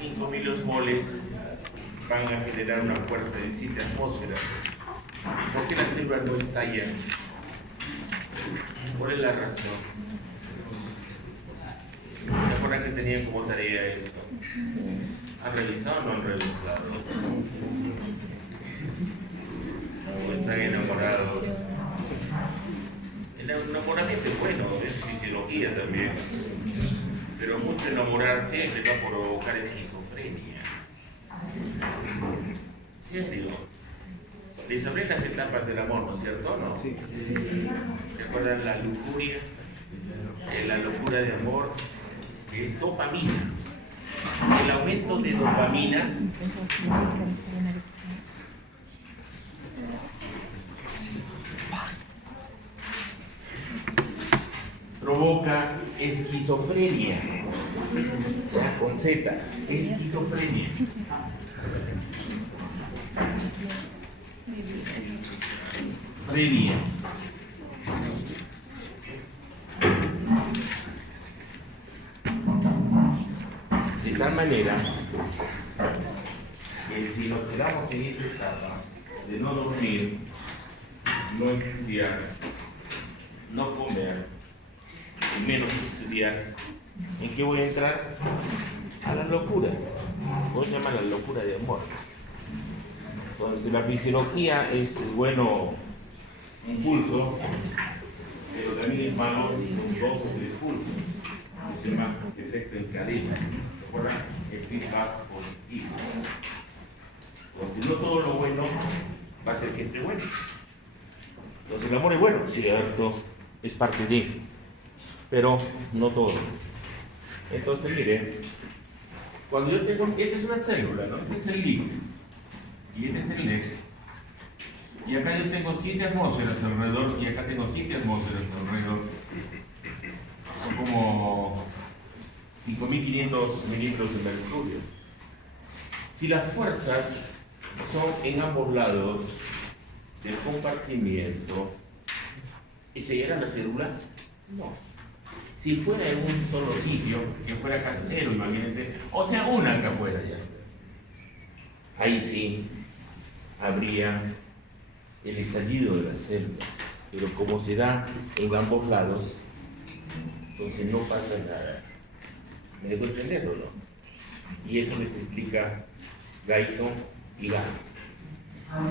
5.000 osmoles van a generar una fuerza de 7 atmósferas. ¿Por qué la célula no estalla? ¿Cuál es la razón? ¿Se acuerdan que tenían como tarea esto? ¿Han revisado o no han revisado? ¿O están enamorados? El enamoramiento es bueno, es fisiología también. Pero mucho enamorar siempre va a provocar esquizofrenia. ¿Serio? Les hablé las etapas del amor, ¿no es cierto? ¿No? Sí. ¿Se acuerdan la lujuria? La locura de amor es dopamina. El aumento de dopamina provoca esquizofrenia. Con Z, esquizofrenia. Frenia. De tal manera que si nos quedamos en esa etapa de no dormir, no estudiar, no comer, y menos estudiar, ¿en qué voy a entrar? A la locura. Voy a llamar la locura de amor. Entonces la fisiología es bueno un pulso, pero también es malo si son 2 o 3 pulsos. Se llama efecto en cadena. ¿Se acuerdan? El feedback positivo. Entonces no todo lo bueno va a ser siempre bueno. Entonces el amor es bueno, cierto, es parte de, pero no todo. Entonces mire, cuando yo tengo, esta es una célula, ¿no? Este es el líquido y este es el eje. Y acá yo tengo 7 atmósferas alrededor y acá tengo 7 atmósferas alrededor. Son como 5.500 milímetros de mercurio. Si las fuerzas son en ambos lados del compartimiento, ¿y se llega a la célula? No. Si fuera en un solo sitio, que fuera acá 0, imagínense, o sea, una acá afuera ya. Ahí sí habría el estallido de la célula, pero como se da en ambos lados, entonces no pasa nada. ¿Me dejo entender o no? Y eso les explica Guyton y Gall,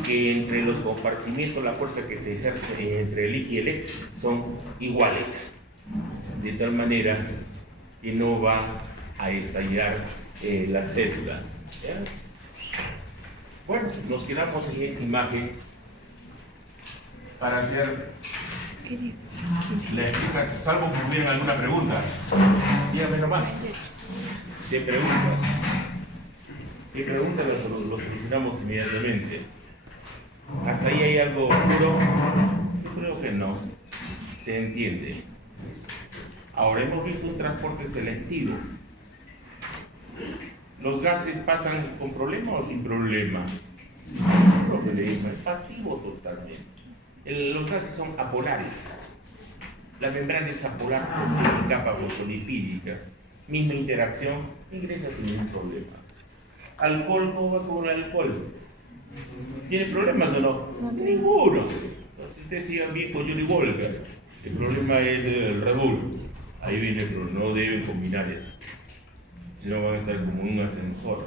que entre los compartimentos la fuerza que se ejerce entre el eje y el eje son iguales, de tal manera que no va a estallar la célula. ¿Ya? Bueno, nos quedamos en esta imagen para hacer la explicación, salvo que hubieran alguna pregunta. Dígame nomás. Si hay preguntas, lo solucionamos inmediatamente. ¿Hasta ahí hay algo oscuro? Yo creo que no. Se entiende. Ahora hemos visto un transporte selectivo. ¿Los gases pasan con problema o sin problema? Sin problema, es pasivo totalmente. Los gases son apolares. La membrana es apolar por capa fosfolipídica. Misma interacción, ingresa sin ningún problema. ¿Alcohol cómo va con el alcohol? ¿Tiene problemas o no? Ninguno. Entonces ustedes sigan bien con Johnny Walker. El problema es el Red Bull. Ahí viene, pero no deben combinar eso. Si no van a estar como un ascensor.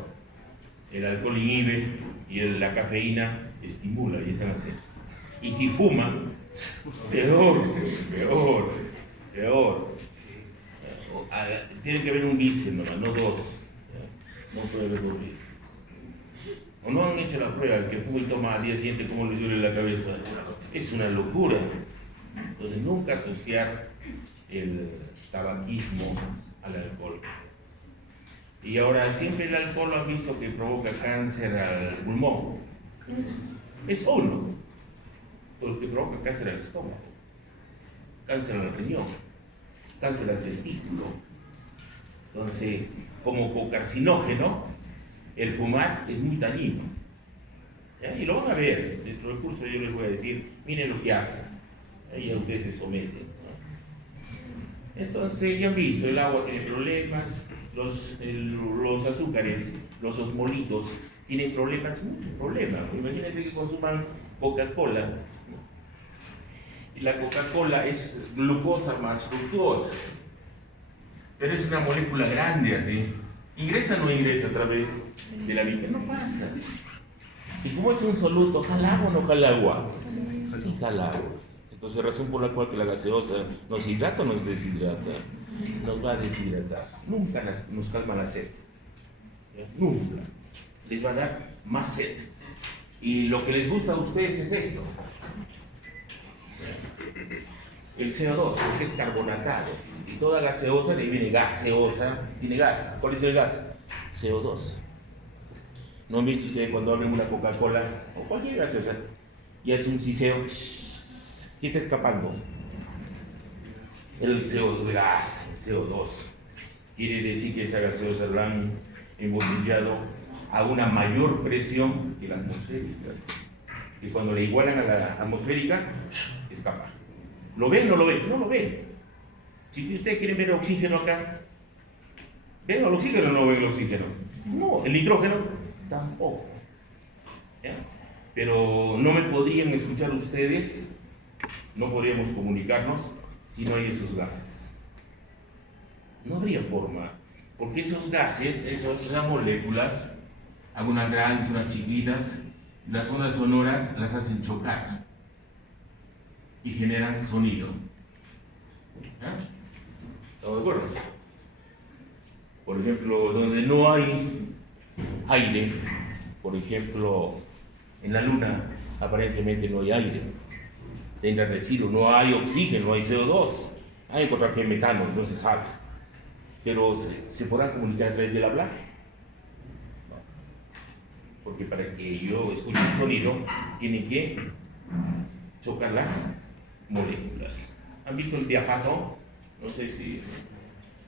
El alcohol inhibe y la cafeína estimula y están así. Y si fuman, peor. Tiene que haber un vice, no 2. No puede haber 2 vices. O no han hecho la prueba, el que fuma y toma al día siguiente cómo le duele la cabeza. Es una locura. Entonces nunca asociar el tabaquismo al alcohol. Y ahora siempre el alcohol lo han visto que provoca cáncer al pulmón. Es uno, porque provoca cáncer al estómago, cáncer al riñón, cáncer al testículo. Entonces, como cocarcinógeno, el fumar es muy dañino. ¿Ya? Y lo van a ver, dentro del curso yo les voy a decir, miren lo que hace. Ahí a ustedes se someten. Entonces, ya han visto, el agua tiene problemas, los azúcares, los osmolitos, tienen problemas, muchos problemas. Imagínense que consuman Coca-Cola. Y la Coca-Cola es glucosa más fructuosa. Pero es una molécula grande así. ¿Ingresa o no ingresa a través de la vida? No pasa. ¿Y cómo es un soluto? ¿Jala agua o no jala agua? Sí, jala agua. Entonces, razón por la cual que la gaseosa nos hidrata o nos deshidrata. Nos va a deshidratar. Nunca nos calma la sed. Nunca. Les va a dar más sed. Y lo que les gusta a ustedes es esto. El CO2, porque es carbonatado. Y toda gaseosa de ahí viene gaseosa, tiene gas. ¿Cuál es el gas? CO2. ¿No han visto ustedes cuando abren una Coca-Cola o cualquier gaseosa y hace un siseo? ¿Qué está escapando? El CO2, gas, el CO2. Quiere decir que esa gaseosa la han embotellado a una mayor presión que la atmosférica. Y cuando le igualan a la atmosférica, escapa. ¿Lo ven o no lo ven? No lo ven. Si ustedes quieren ver el oxígeno acá, ¿ven el oxígeno o no ven el oxígeno? No, el nitrógeno tampoco. ¿Ya? Pero no me podrían escuchar ustedes, no podríamos comunicarnos si no hay esos gases. No habría forma, porque esos gases, esas moléculas, algunas grandes, unas chiquitas, las ondas sonoras las hacen chocar y generan sonido. ¿Ya? ¿Estamos de acuerdo? Por ejemplo, donde no hay aire, por ejemplo, en la Luna aparentemente no hay aire, tendrán que decirlo, no hay oxígeno, no hay CO2, hay que encontrar que hay metano, no se sabe, pero ¿se podrán comunicar a través del hablar? No, porque para que yo escuche un sonido tienen que chocar las moléculas. ¿Han visto el diapasón? No sé si...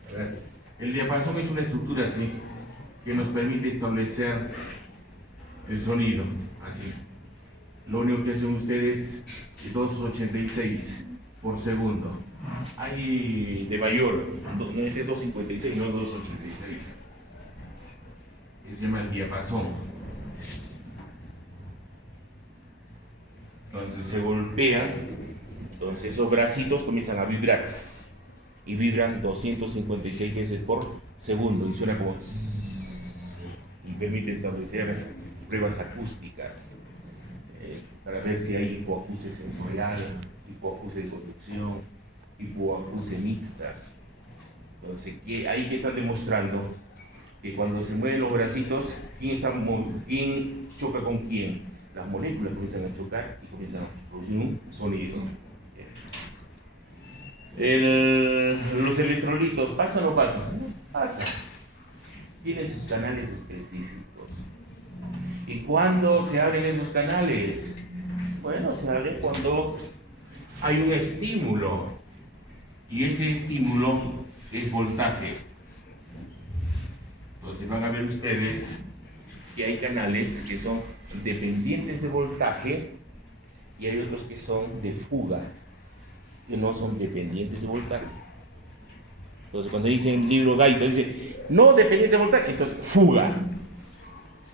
A ver, el diapasón es una estructura así que nos permite establecer el sonido, así. Lo único que hacen ustedes es 286 por segundo. Hay de mayor, no es de 256, no 286. Se llama el diapasón. Entonces se golpea, entonces esos bracitos comienzan a vibrar. Y vibran 256 veces por segundo y suena como... y permite establecer pruebas acústicas para ver si hay hipoacuse sensorial, hipoacuse de conducción, hipoacuse mixta. Entonces, ahí que están demostrando que cuando se mueven los bracitos, ¿quién choca con quién? Las moléculas comienzan a chocar y comienzan a producir un sonido. Los electrolitos, ¿pasa o no pasa? No pasa. Tienen sus canales específicos. ¿Y cuándo se abren esos canales? Bueno, se abren cuando hay un estímulo. Y ese estímulo es voltaje. Entonces van a ver ustedes que hay canales que son dependientes de voltaje y hay otros que son de fuga, que no son dependientes de voltaje. Entonces cuando dicen libro Gaita, dice no dependiente de voltaje, entonces fuga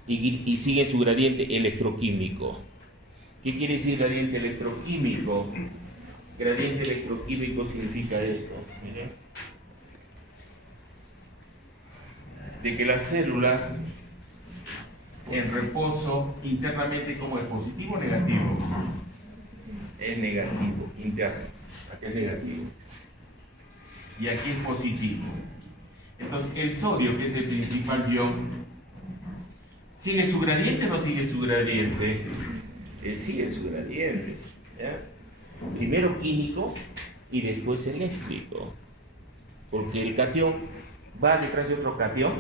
y sigue su gradiente electroquímico. ¿Qué quiere decir gradiente electroquímico? Gradiente electroquímico significa esto, miren, de que la célula en reposo internamente, como es positivo o negativo, es negativo, interno, aquí es negativo y aquí es positivo. Entonces el sodio, que es el principal ion, ¿sigue su gradiente o no sigue su gradiente? Sigue su gradiente, ¿ya? Primero químico y después eléctrico, porque el catión va detrás de otro catión.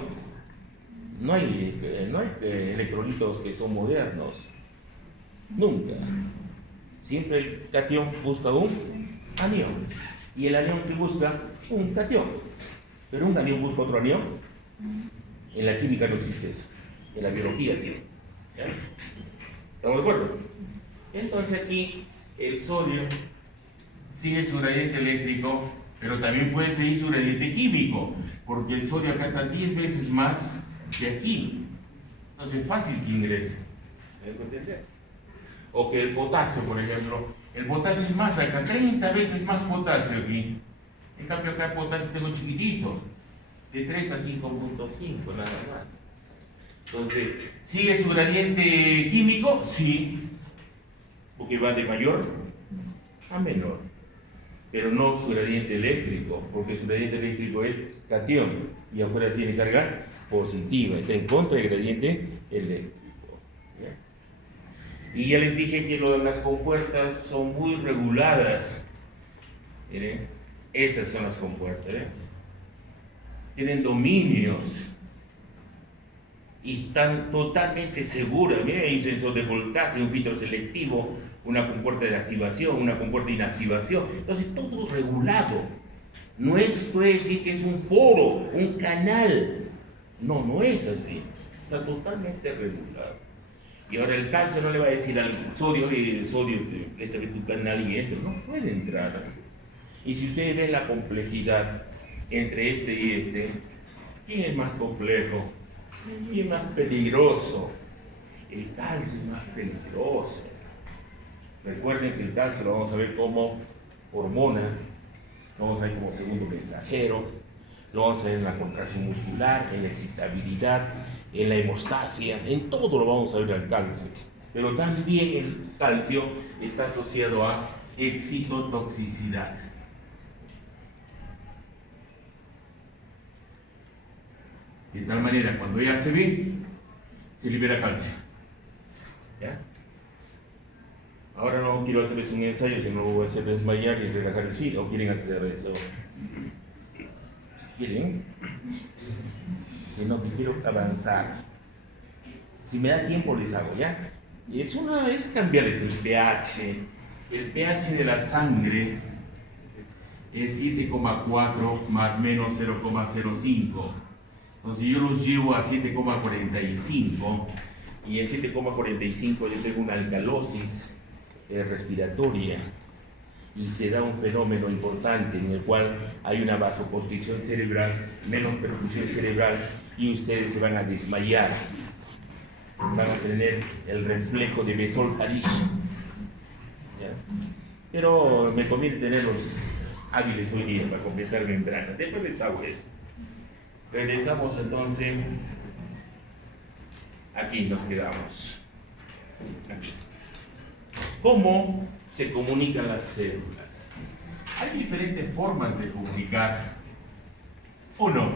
No hay electrolitos que son modernos, nunca. Siempre el catión busca un anión y el anión que busca un catión, pero un anión busca otro anión. En la química no existe eso, en la biología sí. ¿Ya? ¿Estamos de acuerdo? Entonces aquí el sodio sigue su gradiente eléctrico Pero también puede seguir su gradiente químico, porque el sodio acá está 10 veces más que aquí. Entonces es fácil que ingrese. ¿Me dejo entender? O que el potasio, por ejemplo. El potasio es más acá, 30 veces más potasio aquí. En cambio acá el potasio tengo chiquitito, de 3 a 5.5 nada más. Entonces, ¿sigue su gradiente químico? Sí, porque va de mayor a menor. Pero no su gradiente eléctrico, porque su gradiente eléctrico es catión y afuera tiene carga positiva, está en contra del gradiente eléctrico. ¿Ya? Y ya les dije que las compuertas son muy reguladas. Miren, estas son las compuertas. Tienen dominios y están totalmente seguras. Miren, hay un sensor de voltaje, un filtro selectivo, una compuerta de activación, una compuerta de inactivación. Entonces, todo regulado. No puede decir que es un poro, un canal. No, no es así. Está totalmente regulado. Y ahora el calcio no le va a decir al sodio, este es tu canal y esto. No puede entrar. Y si ustedes ven la complejidad entre este y este, ¿quién es más complejo? ¿Quién es más peligroso? El calcio es más peligroso. Recuerden que el calcio lo vamos a ver como hormona, lo vamos a ver como segundo mensajero, lo vamos a ver en la contracción muscular, en la excitabilidad, en la hemostasia, en todo lo vamos a ver al calcio. Pero también el calcio está asociado a excitotoxicidad. De tal manera, cuando ella se ve, se libera calcio. ¿Ya? Ahora no quiero hacerles un ensayo, sino voy a hacer desmayar y relajar el filo. ¿O quieren hacer eso? Si quieren. Sino que quiero avanzar. Si me da tiempo les hago, ¿ya? Es cambiarles el pH. El pH de la sangre es 7,4 más menos 0,05. Entonces yo los llevo a 7,45 y en 7,45 yo tengo una alcalosis respiratoria y se da un fenómeno importante en el cual hay una vasoconstricción cerebral, menos percusión cerebral y ustedes se van a desmayar, van a tener el reflejo de Bessol-Harish. Pero me conviene tenerlos hábiles hoy día para completar membranas. Después les hago eso. Regresamos entonces, aquí nos quedamos, aquí. ¿Cómo se comunican las células? Hay diferentes formas de comunicar. Uno,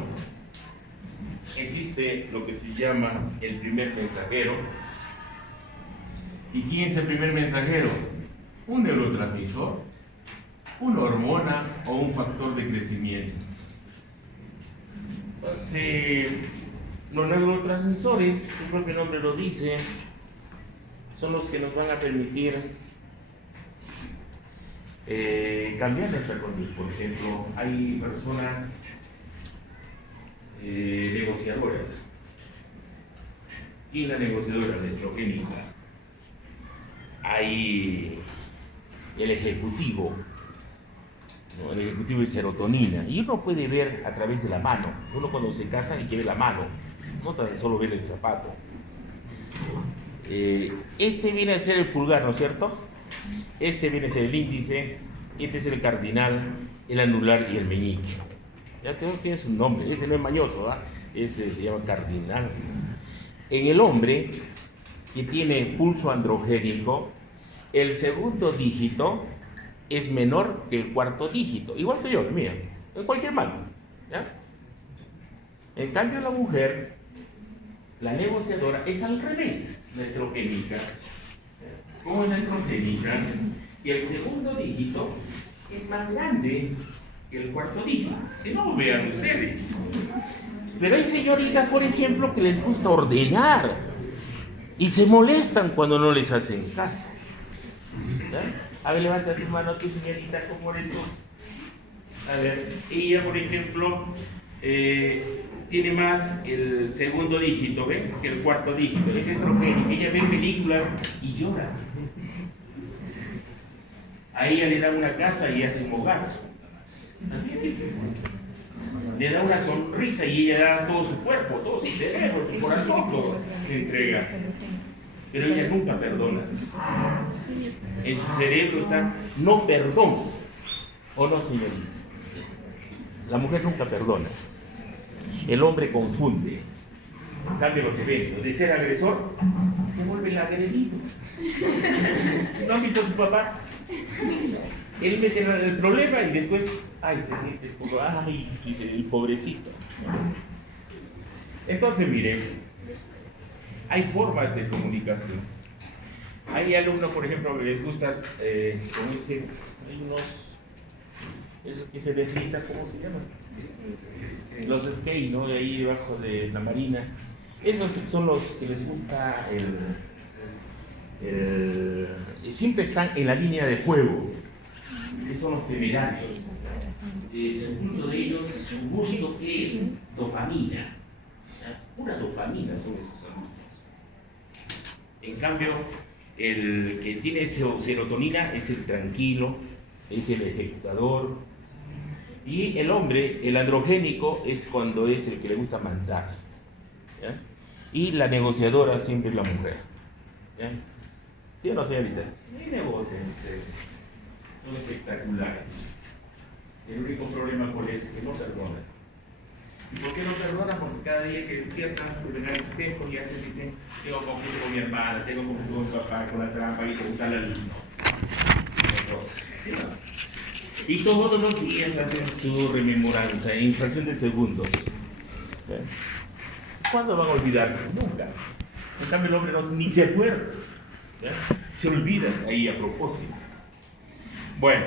existe lo que se llama el primer mensajero. ¿Y quién es el primer mensajero? Un neurotransmisor, una hormona o un factor de crecimiento. Entonces, los neurotransmisores, su propio nombre lo dice, son los que nos van a permitir cambiar nuestra conducta. Por ejemplo, hay personas negociadoras. ¿Quién es la negociadora? La estrogénica. Hay el ejecutivo. El ejecutivo es serotonina y uno puede ver a través de la mano. Uno cuando se casa hay que ver la mano, no tan solo ver el zapato. Este viene a ser el pulgar, ¿no es cierto? Este viene a ser el índice, este es el cardinal, el anular y el meñique. Ya todos tienen su nombre. Este no es mañoso, ¿eh? Este se llama cardinal. En el hombre que tiene pulso androgénico, el segundo dígito es menor que el cuarto dígito, igual que yo, mira, en cualquier mano, ¿ya? En cambio la mujer, la negociadora, es al revés, la estrogénica. Como en la estrogénica, y el segundo dígito es más grande que el cuarto dígito. Si no, vean ustedes. Pero hay señoritas, por ejemplo, que les gusta ordenar y se molestan cuando no les hacen caso. ¿Ya? A ver, levanta tu mano, tu señorita, ¿cómo eres tú? A ver, ella, por ejemplo, tiene más el segundo dígito, ¿ven? Que el cuarto dígito. Es estrogénica. Ella ve películas y llora. A ella le dan una casa y hace un hogar. Así es simple. Le da una sonrisa y ella da todo su cuerpo, todo su cerebro, su corazón, todo se entrega. Pero ella nunca perdona. En su cerebro está no perdón. ¿O no, señorita? La mujer nunca perdona. El hombre confunde. Cambia los eventos. De ser agresor, se vuelve el agredido. ¿No han visto a su papá? Él mete en el problema y después, ay, se siente como, ay, dice el pobrecito. Entonces, miren, hay formas de comunicación. Hay alumnos, por ejemplo, que les gusta, como dice, hay unos, esos que se deslizan, ¿cómo se llaman? Los skate, ¿no? Ahí debajo de la marina. Esos son los que les gusta siempre están en la línea de fuego. Esos son los temerarios. Su punto de ellos, su gusto es dopamina. Pura dopamina son esos alumnos. En cambio, el que tiene serotonina es el tranquilo, es el ejecutador. Y el hombre, el androgénico, es cuando es el que le gusta mandar. ¿Ya? Y la negociadora siempre es la mujer. ¿Ya? ¿Sí o no, señorita? Sí, negocian ustedes. Son espectaculares. El único problema con es que no perdonan. ¿Y por qué no perdonan? Porque cada día que despiertan, se ven al espejo y ya se dicen, tengo conflicto con mi hermana, tengo conflicto con mi papá, con la trampa y con tal alumno. ¿Sí, no? Y todos los días hacen su rememoranza en fracción de segundos. ¿Sí? ¿Cuándo van a olvidar? Nunca. En cambio el hombre ni se acuerda. ¿Sí? Se olvida ahí a propósito. Bueno.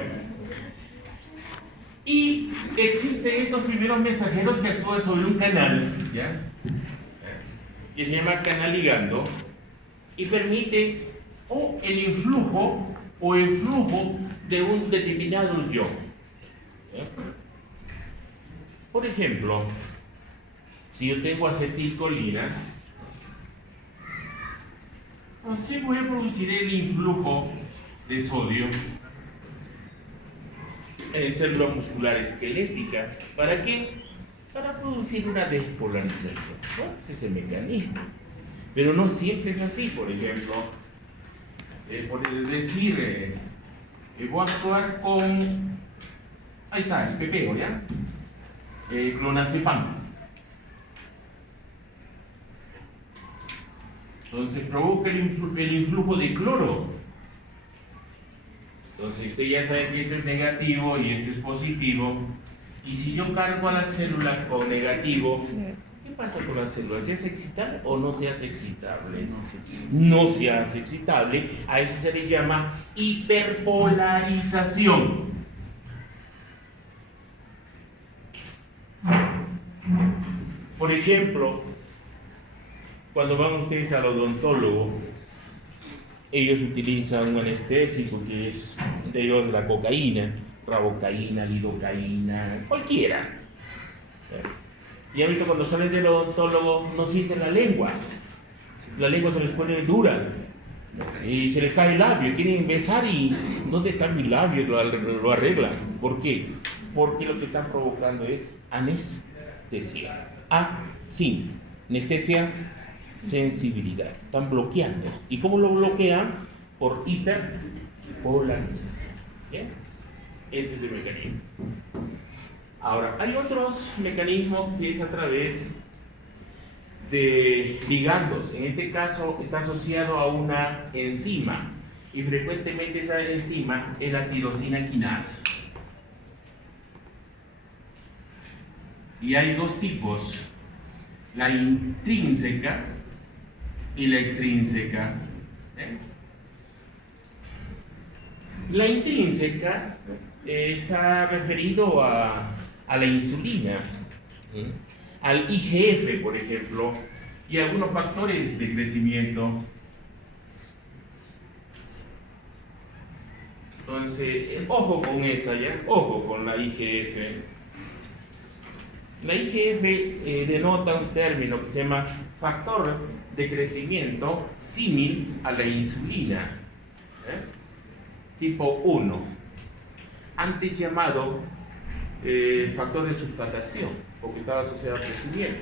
Y existen estos primeros mensajeros que actúan sobre un canal, ¿ya? Que se llama canal ligando y permite el influjo o el flujo de un determinado yo. ¿Ya? Por ejemplo, si yo tengo acetilcolina, entonces voy a producir el influjo de sodio en célula muscular esquelética. ¿Para qué? Para producir una despolarización. ¿No? Ese es el mecanismo. Pero no siempre es así. Por ejemplo, por decir, voy a actuar con, ahí está, el pepeo, ¿ya? Clonazepam. Entonces provoca el influjo de cloro. Entonces usted ya sabe que esto es negativo y esto es positivo. Y si yo cargo a la célula con negativo, ¿qué pasa con la célula? ¿Se hace excitable o no se hace excitable? No se hace excitable. A eso se le llama hiperpolarización. Por ejemplo, cuando van ustedes al odontólogo, ellos utilizan un anestésico que es derivado de la cocaína, ravocaína, lidocaína, cualquiera. Y han visto cuando salen del odontólogo no sienten la lengua se les pone dura y se les cae el labio, quieren besar y ¿dónde está mi labio? Lo arreglan. ¿Por qué? Porque lo que están provocando es anestesia. Sí, anestesia, sensibilidad. Están bloqueando. ¿Y cómo lo bloquean? Por hiperpolarización. ¿Bien? Ese es el mecanismo. Ahora, hay otros mecanismos que es a través de ligandos. En este caso está asociado a una enzima y frecuentemente esa enzima es la tirosina quinasa. Y hay dos tipos, la intrínseca y la extrínseca. La intrínseca está referido a la insulina, al IGF, por ejemplo, y algunos factores de crecimiento. Entonces, ojo con esa, ¿ya? Ojo con la IGF. La IGF denota un término que se llama factor de crecimiento símil a la insulina, tipo 1, antes llamado factor de suplantación, porque estaba asociado al crecimiento,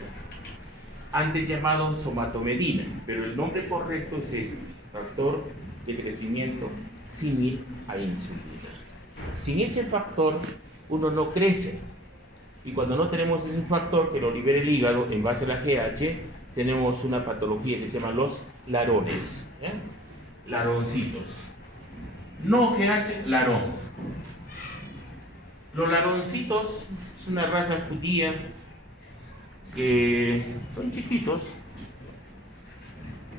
antes llamado somatomedina, pero el nombre correcto es este, factor de crecimiento símil a insulina. Sin ese factor, uno no crece, y cuando no tenemos ese factor que lo libera el hígado en base a la GH, tenemos una patología que se llama los larones, laroncitos. No GH, larón. Los laroncitos es una raza judía que son chiquitos,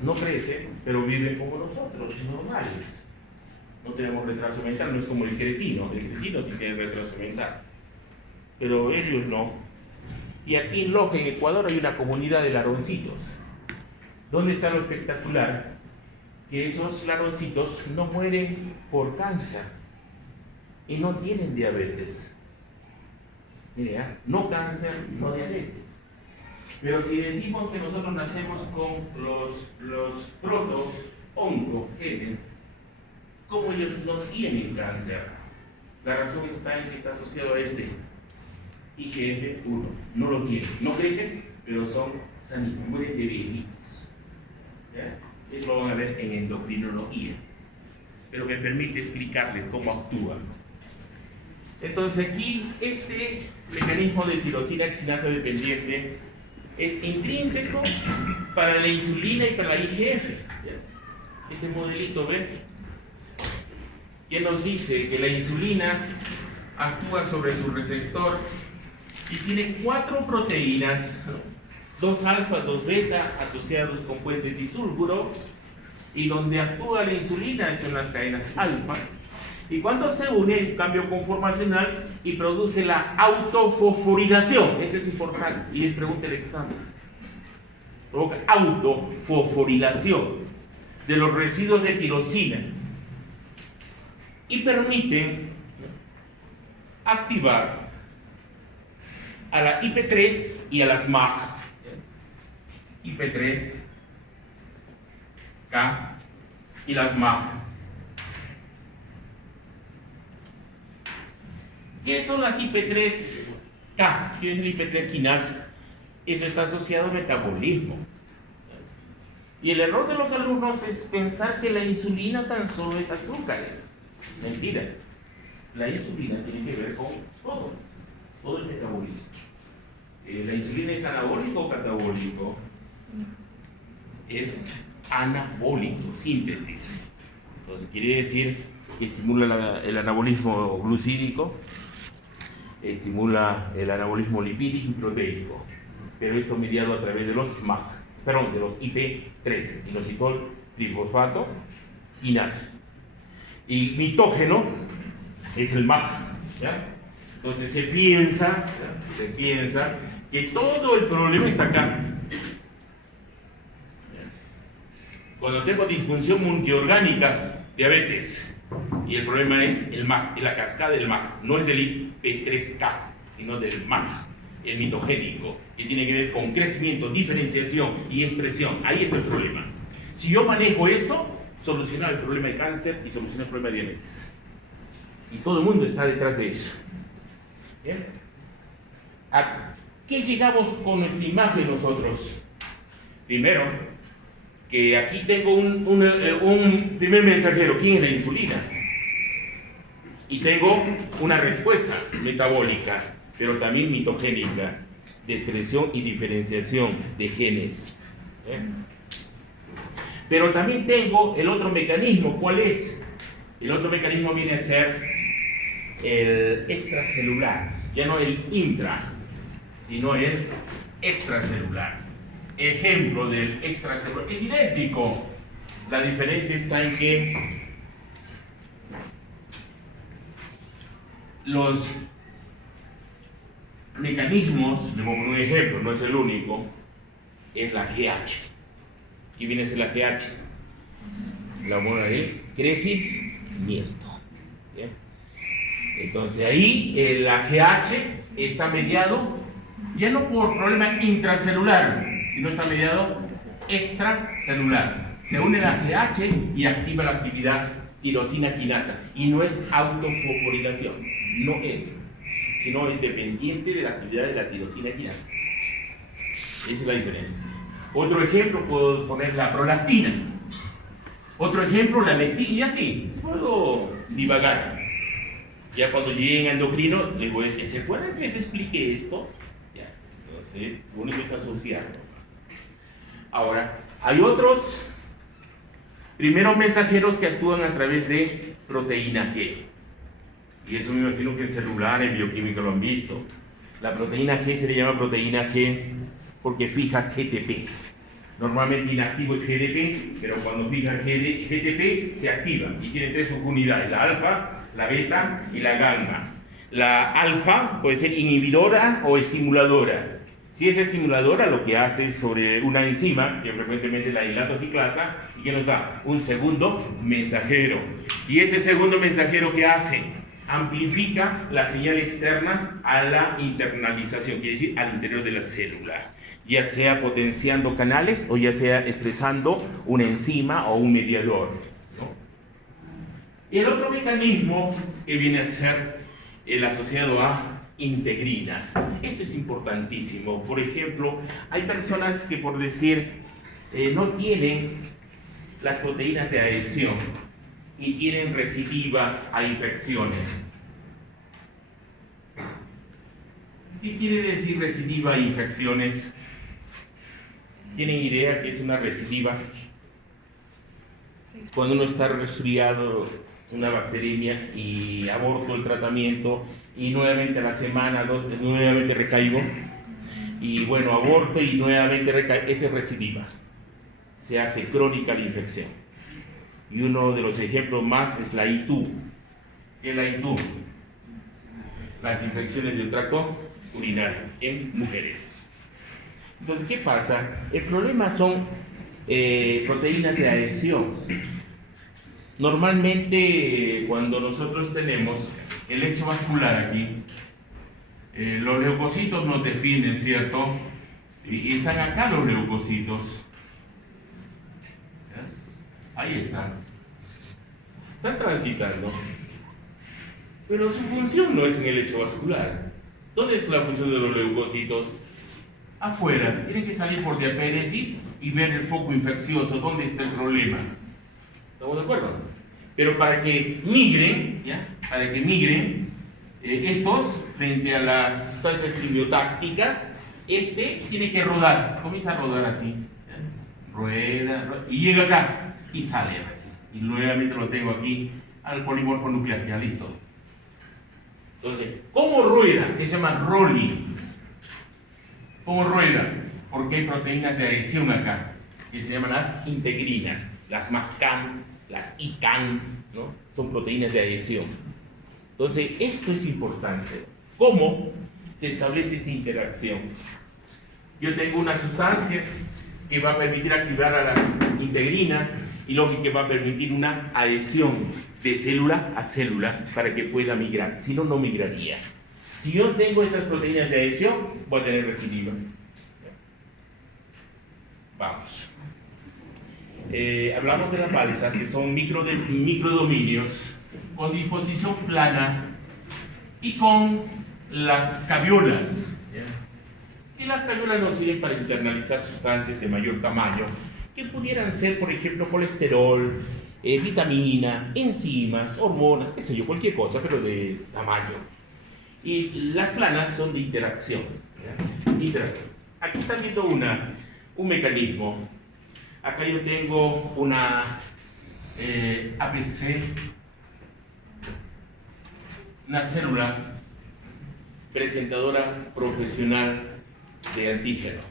no crecen, pero viven como nosotros, normales. No tenemos retraso mental, no es como el cretino sí tiene retraso mental, pero ellos no. Y aquí en Loja, en Ecuador, hay una comunidad de laroncitos. ¿Dónde está lo espectacular? Que esos laroncitos no mueren por cáncer y no tienen diabetes. Mire, no cáncer, no diabetes. Pero si decimos que nosotros nacemos con los proto-oncogenes, ¿cómo ellos no tienen cáncer? La razón está en que está asociado a este IGF-1. No lo tienen, no crecen, pero son sanitos, mueren de viejitos. ¿Ya? Eso lo van a ver en endocrinología, pero me permite explicarles cómo actúan. Entonces aquí este mecanismo de tirosina quinasa dependiente es intrínseco para la insulina y para la IGF. ¿Ya? Este modelito, ¿ven? Que nos dice que la insulina actúa sobre su receptor y tiene 4 proteínas, 2 alfa, 2 beta asociados con puentes disulfuro, y donde actúa la insulina son las cadenas alfa, y cuando se une el cambio conformacional y produce la autofosforilación, eso es importante, y les pregunta el examen, provoca autofosforilación de los residuos de tirosina y permiten activar a la IP3 y a las MAC. IP3, K y las MAC. ¿Qué son las IP3K? ¿Qué es el IP3 quinasa? Eso está asociado al metabolismo. Y el error de los alumnos es pensar que la insulina tan solo es azúcares. Mentira. La insulina tiene que ver con todo el metabolismo. ¿La insulina es anabólico o catabólico? Es anabólico, síntesis. Entonces quiere decir que estimula el anabolismo glucídico, estimula el anabolismo lipídico y proteico, pero esto mediado a través de los MAC, de los IP3, inositol trifosfato quinasa. Y mitógeno es el MAC, ¿ya? Entonces se piensa que todo el problema está acá. Cuando tengo disfunción multiorgánica, diabetes, y el problema es el MAC, la cascada del MAC, no es del IP3K, sino del MAC, el mitogénico, que tiene que ver con crecimiento, diferenciación y expresión. Ahí está el problema. Si yo manejo esto, solucionar el problema de cáncer y solucionar el problema de diabetes. Y todo el mundo está detrás de eso. ¿Bien? ¿A qué llegamos con nuestra imagen nosotros? Primero, que aquí tengo un primer mensajero. ¿Quién es la insulina? Y tengo una respuesta metabólica, pero también mitogénica, de expresión y diferenciación de genes. Pero también tengo el otro mecanismo. ¿Cuál es? El otro mecanismo viene a ser el extracelular, ya no el intra, sino el extracelular. Ejemplo del extracelular. Es idéntico. La diferencia está en que los mecanismos, le voy a poner un ejemplo, no es el único, es la GH. Aquí viene a ser la GH, la hormona del crecimiento. ¿Bien? Entonces ahí la GH está mediado ya no por problema intracelular, sino está mediado extracelular. Se une la GH y activa la actividad tirosina quinasa, y no es autofosforilación, no es. sino es dependiente de la actividad de la tirosina quinasa. Esa es la diferencia. Otro ejemplo, puedo poner la prolactina. Otro ejemplo, la lectina, sí, puedo divagar. Ya cuando lleguen a endocrino, les voy a decir, ¿se acuerdan que les expliqué esto? Ya, entonces, lo único es asociarlo. Ahora, hay otros primeros mensajeros que actúan a través de proteína G. Y eso me imagino que en celular, en bioquímica lo han visto. La proteína G se le llama proteína G porque fija GTP. Normalmente inactivo es GDP, pero cuando fija GTP se activa y tiene tres subunidades, la alfa, la beta y la gamma. La alfa puede ser inhibidora o estimuladora. Si es estimuladora, lo que hace es sobre una enzima, que frecuentemente la hilatociclasa, y que nos da un segundo mensajero. Y ese segundo mensajero, ¿qué hace? Amplifica la señal externa a la internalización, quiere decir al interior de la célula, ya sea potenciando canales o ya sea expresando una enzima o un mediador, ¿no? Y el otro mecanismo que viene a ser el asociado a integrinas. Este es importantísimo. Por ejemplo, hay personas que, por decir, no tienen las proteínas de adhesión y tienen recidiva a infecciones. ¿Qué quiere decir recidiva a infecciones? ¿Tienen idea qué es una recidiva? Es cuando uno está resfriado, una bacteriemia, y aborto el tratamiento y nuevamente a la semana, dos, nuevamente recaigo, y bueno, aborto y nuevamente recaigo. Esa es recidiva. Se hace crónica la infección. Y uno de los ejemplos más es la ITU. ¿Qué es la ITU? Las infecciones del tracto urinario en mujeres. Entonces, ¿qué pasa? El problema son proteínas de adhesión. Normalmente, cuando nosotros tenemos el lecho vascular aquí, los leucocitos nos definen, ¿cierto? Y están acá los leucocitos. ¿Ya? Ahí están. Están transitando. Pero su función no es en el lecho vascular. ¿Dónde es la función de los leucocitos? Afuera. Tienen que salir por diapéresis y ver el foco infeccioso. ¿Dónde está el problema? ¿Estamos de acuerdo? Pero para que migren, ¿ya? Para que migren estos frente a las sustancias quimiotácticas, tiene que rodar. Comienza a rodar así. ¿Ya? Rueda, y llega acá y sale así. Y nuevamente lo tengo aquí al polimorfo nuclear. Ya listo. Entonces, ¿cómo rueda? Eso se llama rolling. ¿Cómo rueda? Porque hay proteínas de adhesión acá, que se llaman las integrinas, las MASCAM, las ICAN, ¿no? Son proteínas de adhesión. Entonces, esto es importante. ¿Cómo se establece esta interacción? Yo tengo una sustancia que va a permitir activar a las integrinas y luego que va a permitir una adhesión de célula a célula para que pueda migrar. Si no, no migraría. Si yo tengo esas proteínas de adhesión, voy a tener recidiva. Vamos. Hablamos de las balsas, que son microdominios con disposición plana y con las caviolas. Y las caviolas nos sirven para internalizar sustancias de mayor tamaño, que pudieran ser, por ejemplo, colesterol, vitamina, enzimas, hormonas, qué sé yo, cualquier cosa, pero de tamaño. Y las planas son de interacción. Interacción. Aquí están viendo un mecanismo. Acá yo tengo una APC, una célula presentadora profesional de antígeno.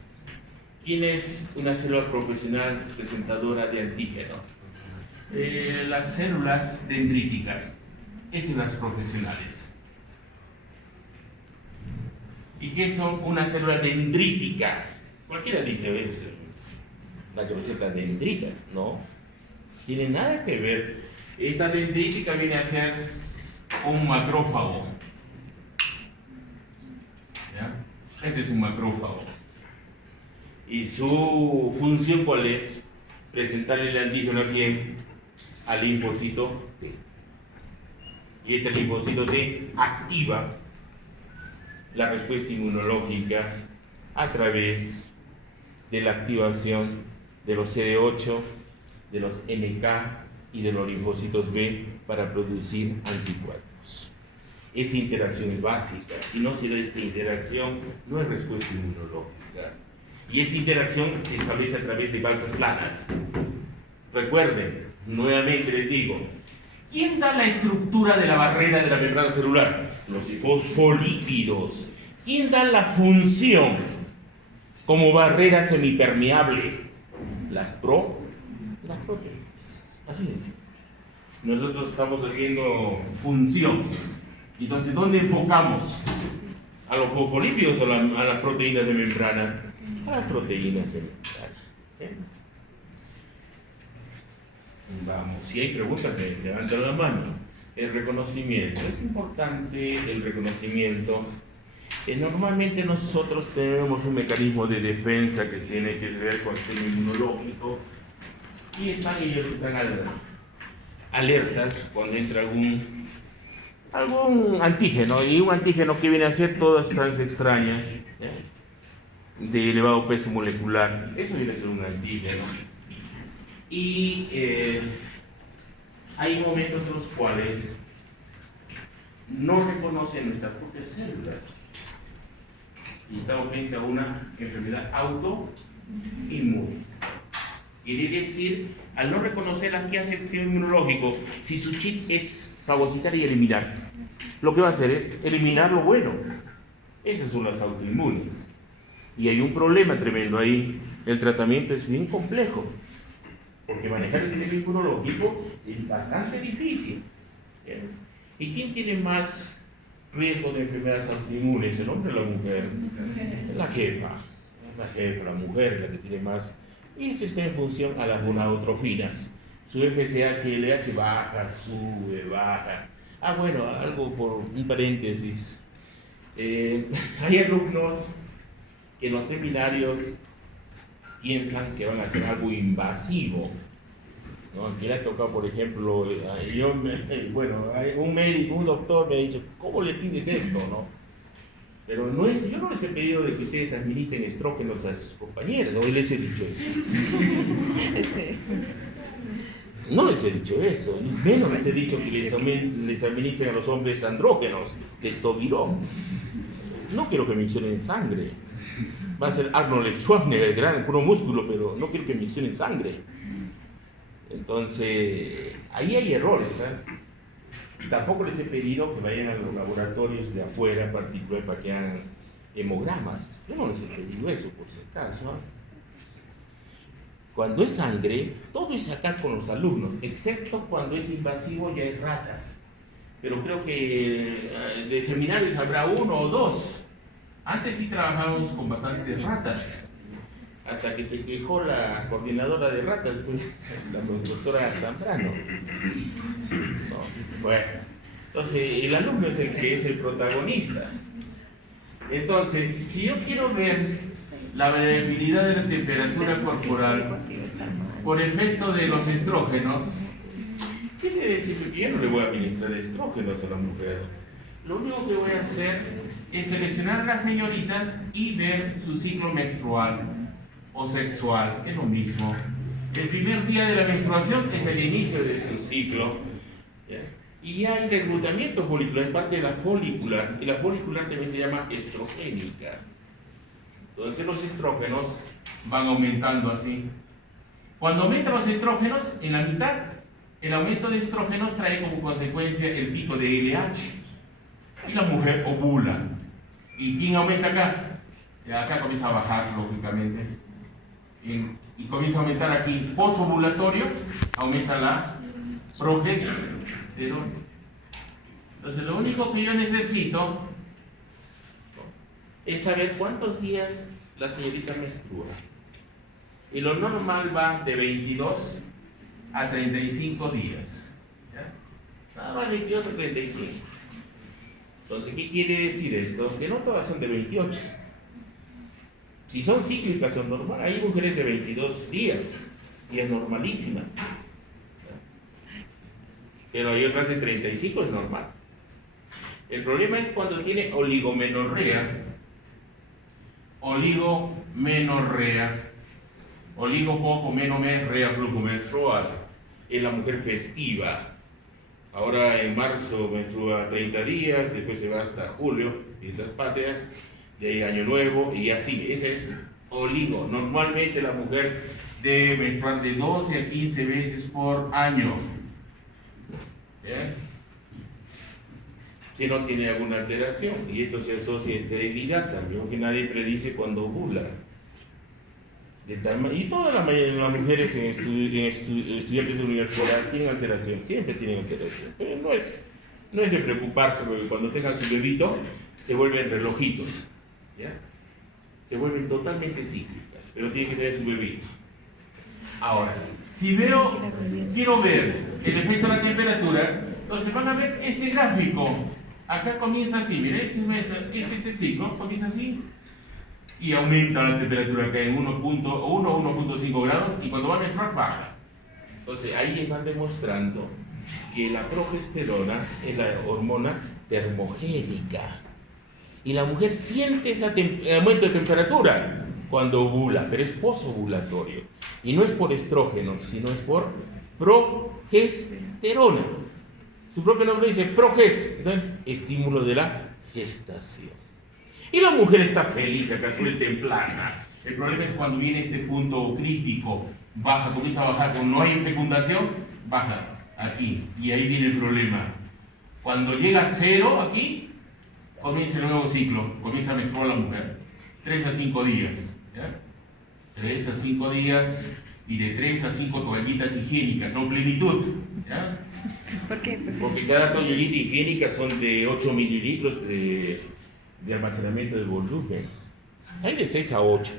¿Quién es una célula profesional presentadora de antígeno? Las células dendríticas, esas son las profesionales. ¿Y qué son una célula dendrítica? Cualquiera dice, es la que presenta dendritas, ¿no? Tiene nada que ver. Esta dendrítica viene a ser un macrófago. ¿Ya? Este es un macrófago. ¿Y su función cuál es? Presentarle el antígeno a quién? Al linfocito T. Y este linfocito T activa la respuesta inmunológica a través de la activación de los CD8, de los NK y de los linfocitos B para producir anticuerpos. Esta interacción es básica. Si no se da esta interacción, no hay respuesta inmunológica. Y esta interacción se establece a través de balsas planas. Recuerden, nuevamente les digo, ¿quién da la estructura de la barrera de la membrana celular? Los fosfolípidos. ¿Quién da la función como barrera semipermeable? Las proteínas. Así es. Nosotros estamos haciendo función. Entonces, ¿dónde enfocamos? ¿A los fosfolípidos o a las proteínas de membrana? A las proteínas de membrana. Vamos, si hay preguntas, levanten la mano. El reconocimiento. Es importante el reconocimiento. Normalmente nosotros tenemos un mecanismo de defensa que tiene que ver con el sistema inmunológico y ellos están alertas cuando entra algún antígeno, y un antígeno que viene a ser toda sustancia extraña de elevado peso molecular. Eso viene a ser un antígeno. Y hay momentos en los cuales no reconocen nuestras propias células y estamos frente a una enfermedad autoinmune. Quiere decir, al no reconocerlas, ¿qué hace el sistema inmunológico? Si su chip es fagocitar y eliminar, lo que va a hacer es eliminar lo bueno. Esas son las autoinmunes. Y hay un problema tremendo ahí. El tratamiento es bien complejo, porque manejar el sistema inmunológico es bastante difícil. ¿Y quién tiene más riesgo de enfermedades autoinmunes? ¿El hombre o la mujer? La jefa. La mujer es la que tiene más. Y eso está en función a las gonadotrofinas. Su FSH, LH baja, sube, baja. Bueno, algo por un paréntesis. Hay alumnos que en los seminarios piensan que van a hacer algo invasivo, ¿no? Aquí le ha tocado, por ejemplo, un médico, un doctor me ha dicho, ¿cómo le pides esto, no? Pero yo no les he pedido de que ustedes administren estrógenos a sus compañeros, hoy les he dicho eso. No les he dicho eso, menos les he dicho que les administren a los hombres andrógenos, testosterona. No quiero que me inyecten sangre. Va a ser Arnold Schwarzenegger, grande, puro músculo, pero no quiero que me inyecten sangre. Entonces, ahí hay errores, Tampoco les he pedido que vayan a los laboratorios de afuera, en particular, para que hagan hemogramas. Yo no les he pedido eso, por si acaso. Cuando es sangre, todo es acá con los alumnos, excepto cuando es invasivo, ya hay ratas. Pero creo que de seminarios habrá uno o dos. Antes sí trabajábamos con bastantes ratas, hasta que se quejó la coordinadora de ratas, la doctora Zambrano. Sí, no. Bueno, entonces el alumno es el que es el protagonista. Entonces, si yo quiero ver la variabilidad de la temperatura corporal por efecto de los estrógenos, quiere decir que yo no le voy a administrar estrógenos a la mujer. Lo único que voy a hacer es seleccionar a las señoritas y ver su ciclo menstrual o sexual, es lo mismo. El primer día de la menstruación es el inicio de su ciclo, ¿ya? Y ya hay reclutamiento folicular, es parte de la folicular, y la folicular también se llama estrogénica. Entonces los estrógenos van aumentando así. Cuando aumentan los estrógenos, en la mitad, el aumento de estrógenos trae como consecuencia el pico de LH. Y la mujer ovula. ¿Y quién aumenta acá? Acá comienza a bajar, lógicamente. Y comienza a aumentar aquí. Posovulatorio, aumenta la progesterona. Entonces, lo único que yo necesito es saber cuántos días la señorita menstrua. Y lo normal va de 22 a 35 días. ¿Ya? Nada más 22 a 35. Entonces, ¿qué quiere decir esto? Que no todas son de 28. Si son cíclicas, son normales. Hay mujeres de 22 días y es normalísima. Pero hay otras de 35, es normal. El problema es cuando tiene oligomenorrea. Oligo poco menos rea flujo menstrual. Es la mujer festiva. Ahora en marzo menstrua 30 días, después se va hasta julio, fiestas patrias, de ahí año nuevo y así. Ese es oligo. Normalmente la mujer debe menstruar de 12 a 15 veces por año. ¿Bien? Si no tiene alguna alteración, y esto se asocia a esterilidad también, que nadie predice cuando ovula. Y todas las mujeres estudiantes de universidad tienen alteración, siempre tienen alteración, pero no es de preocuparse, porque cuando tengan su bebito se vuelven relojitos, ¿ya? Se vuelven totalmente cíclicas, pero tienen que tener su bebito. Ahora, si quiero ver el efecto de la temperatura, entonces van a ver este gráfico. Acá comienza así, miren, este es el ciclo, comienza así y aumenta la temperatura acá en 1 o 1.5 grados y cuando va a menstruar baja. Entonces ahí están demostrando que la progesterona es la hormona termogénica y la mujer siente ese aumento de temperatura cuando ovula, pero es posovulatorio y no es por estrógenos, sino es por progesterona. Su propio nombre dice progest, estímulo de la gestación. Y la mujer está feliz, acá suelta en plaza. El problema es cuando viene este punto crítico, baja, comienza a bajar, cuando no hay fecundación, baja aquí. Y ahí viene el problema. Cuando llega a 0 aquí, comienza el nuevo ciclo, comienza a menstruar la mujer. 3 a 5 días. ¿Ya? 3 a 5 días y de 3 a 5 toallitas higiénicas, no plenitud. ¿Ya? ¿Por qué? Porque cada toallita higiénica son de 8 mililitros de almacenamiento de volumen. Hay de 6 a 8.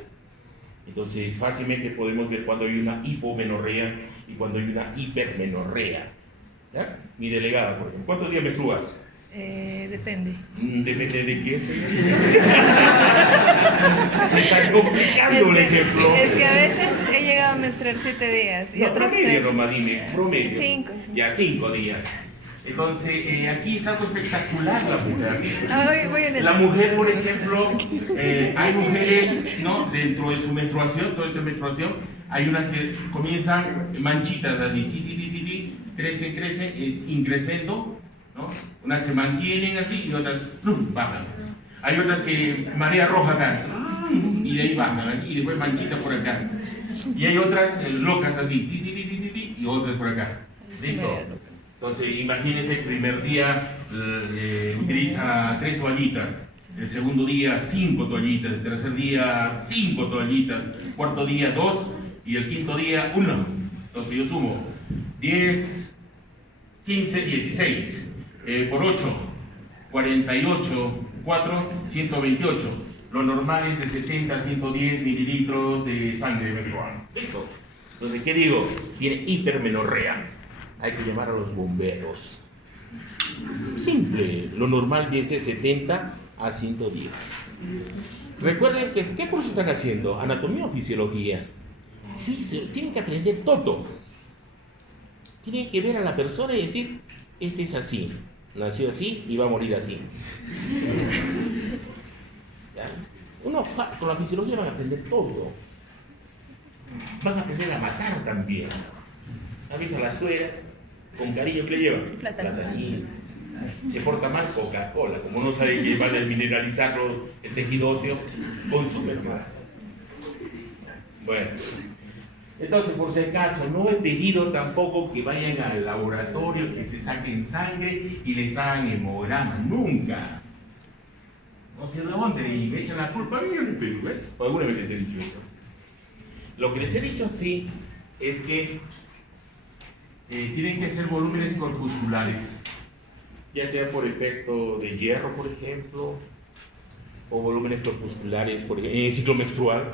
Entonces fácilmente podemos ver cuando hay una hipomenorrea y cuando hay una hipermenorrea. ¿Ya? Mi delegada, por ejemplo. ¿Cuántos días menstruas? Depende. Depende de qué, señor. Me está complicando el ejemplo. Es que a veces he llegado a menstruar 7 días y No, otros promedio, 3. Roma, dime, promedio. Sí, 5. Ya, 5 días. Entonces, aquí es algo espectacular la mujer. Voy en el... La mujer, por ejemplo, hay mujeres, ¿no? Dentro de su menstruación, toda esta menstruación, hay unas que comienzan manchitas así, crecen, increciendo, ¿no? Unas se mantienen así y otras bajan. Hay otras que marea roja acá, y de ahí bajan, así, y después manchitas por acá. Y hay otras locas así, y otras por acá. ¿Listo? Entonces, imagínense, el primer día utiliza 3 toallitas, el segundo día 5 toallitas, el tercer día 5 toallitas, el cuarto día 2 y el quinto día 1. Entonces yo sumo 10, 15, 16, por 8, 48, 4, 128. Lo normal es de 70 a 110 mililitros de sangre menstrual. ¿Listo? Entonces, ¿qué digo? Tiene hipermenorrea. Hay que llamar a los bomberos. Simple, lo normal es de 70 a 110. Recuerden que, ¿qué curso están haciendo? ¿Anatomía o fisiología? Tienen que aprender todo. Tienen que ver a la persona y decir, este es así, nació así y va a morir así. ¿Ya? Con la fisiología van a aprender todo. Van a aprender a matar también. ¿Han visto a la suegra? Con cariño, ¿qué le lleva? Platanitos. Se porta mal, Coca-Cola. Como no sabe que va a desmineralizarlo el tejido óseo, consume más. Bueno, entonces, por si acaso, no he pedido tampoco que vayan al laboratorio, que se saquen sangre y les hagan hemograma. Nunca. No sé de dónde, y me echan la culpa. A mí yo no pedí, ¿ves? Alguna vez les he dicho eso. Lo que les he dicho sí es que tienen que ser volúmenes corpusculares, ya sea por efecto de hierro, por ejemplo, o volúmenes corpusculares en el ciclo menstrual.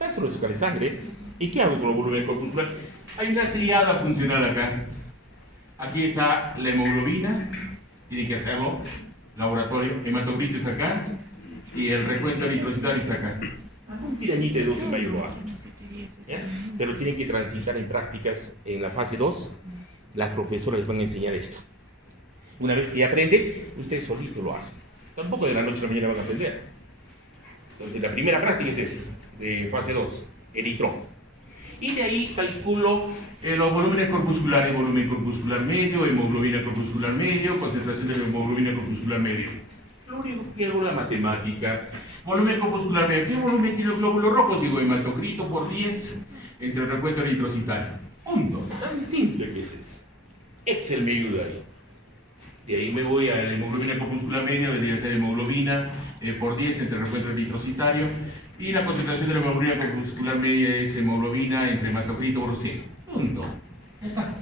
Ya solo sacar de sangre. ¿Y qué hago con los volúmenes corpusculares? Hay una triada funcional acá. Aquí está la hemoglobina, tienen que hacerlo, laboratorio, hematocrito está acá, y el recuento eritrocitario está acá. Un tirañito de 12 mayo lo hacen. ¿Ya? Pero tienen que transitar en prácticas en la fase 2. Las profesoras les van a enseñar esto. Una vez que ya aprende, usted solito lo hace. Tampoco de la noche a la mañana van a aprender. Entonces, la primera práctica es esa, de fase 2, eritrón. Y de ahí calculo los volúmenes corpusculares, volumen corpuscular medio, hemoglobina corpuscular medio, concentración de hemoglobina corpuscular medio. Lo único que hago es la matemática. Volumen corpuscular medio. ¿Qué volumen tiene los glóbulos rojos? Digo, hematocrito por 10 entre el recuento eritrocitario. Punto. Tan simple que es eso. Excel me ayuda ahí. De ahí me voy a la hemoglobina corpuscular media, debería ser hemoglobina por 10 entre el recuento eritrocitario. Y la concentración de la hemoglobina corpuscular media es hemoglobina entre hematocrito por 100. Punto. Ya está.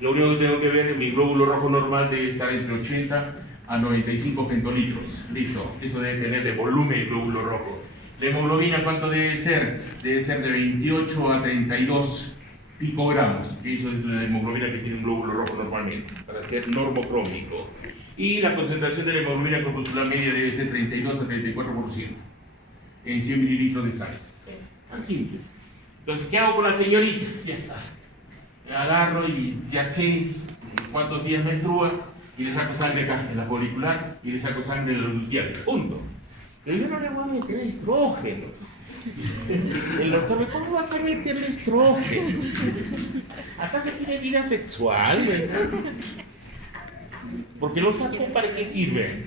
Lo único que tengo que ver es mi glóbulo rojo normal debe estar entre 80 a 95 pentolitros. Listo. Eso debe tener de volumen el glóbulo rojo. La hemoglobina, ¿cuánto debe ser? Debe ser de 28 a 32 picogramos. Eso es la hemoglobina que tiene un glóbulo rojo normalmente, para ser normocrómico. Y la concentración de la hemoglobina corpuscular media debe ser 32 a 34% en 100 mililitros de sangre. Tan simple. Entonces, ¿qué hago con la señorita? Ya está. La agarro y ya sé cuántos días menstrua y le saco sangre acá en la folicular y le saco sangre en el luteal. Punto. Pero yo no le voy a meter estrógenos. El doctor me, ¿cómo vas a meterle estrógenos? ¿Acaso tiene vida sexual? Porque lo sacó, ¿para qué sirve?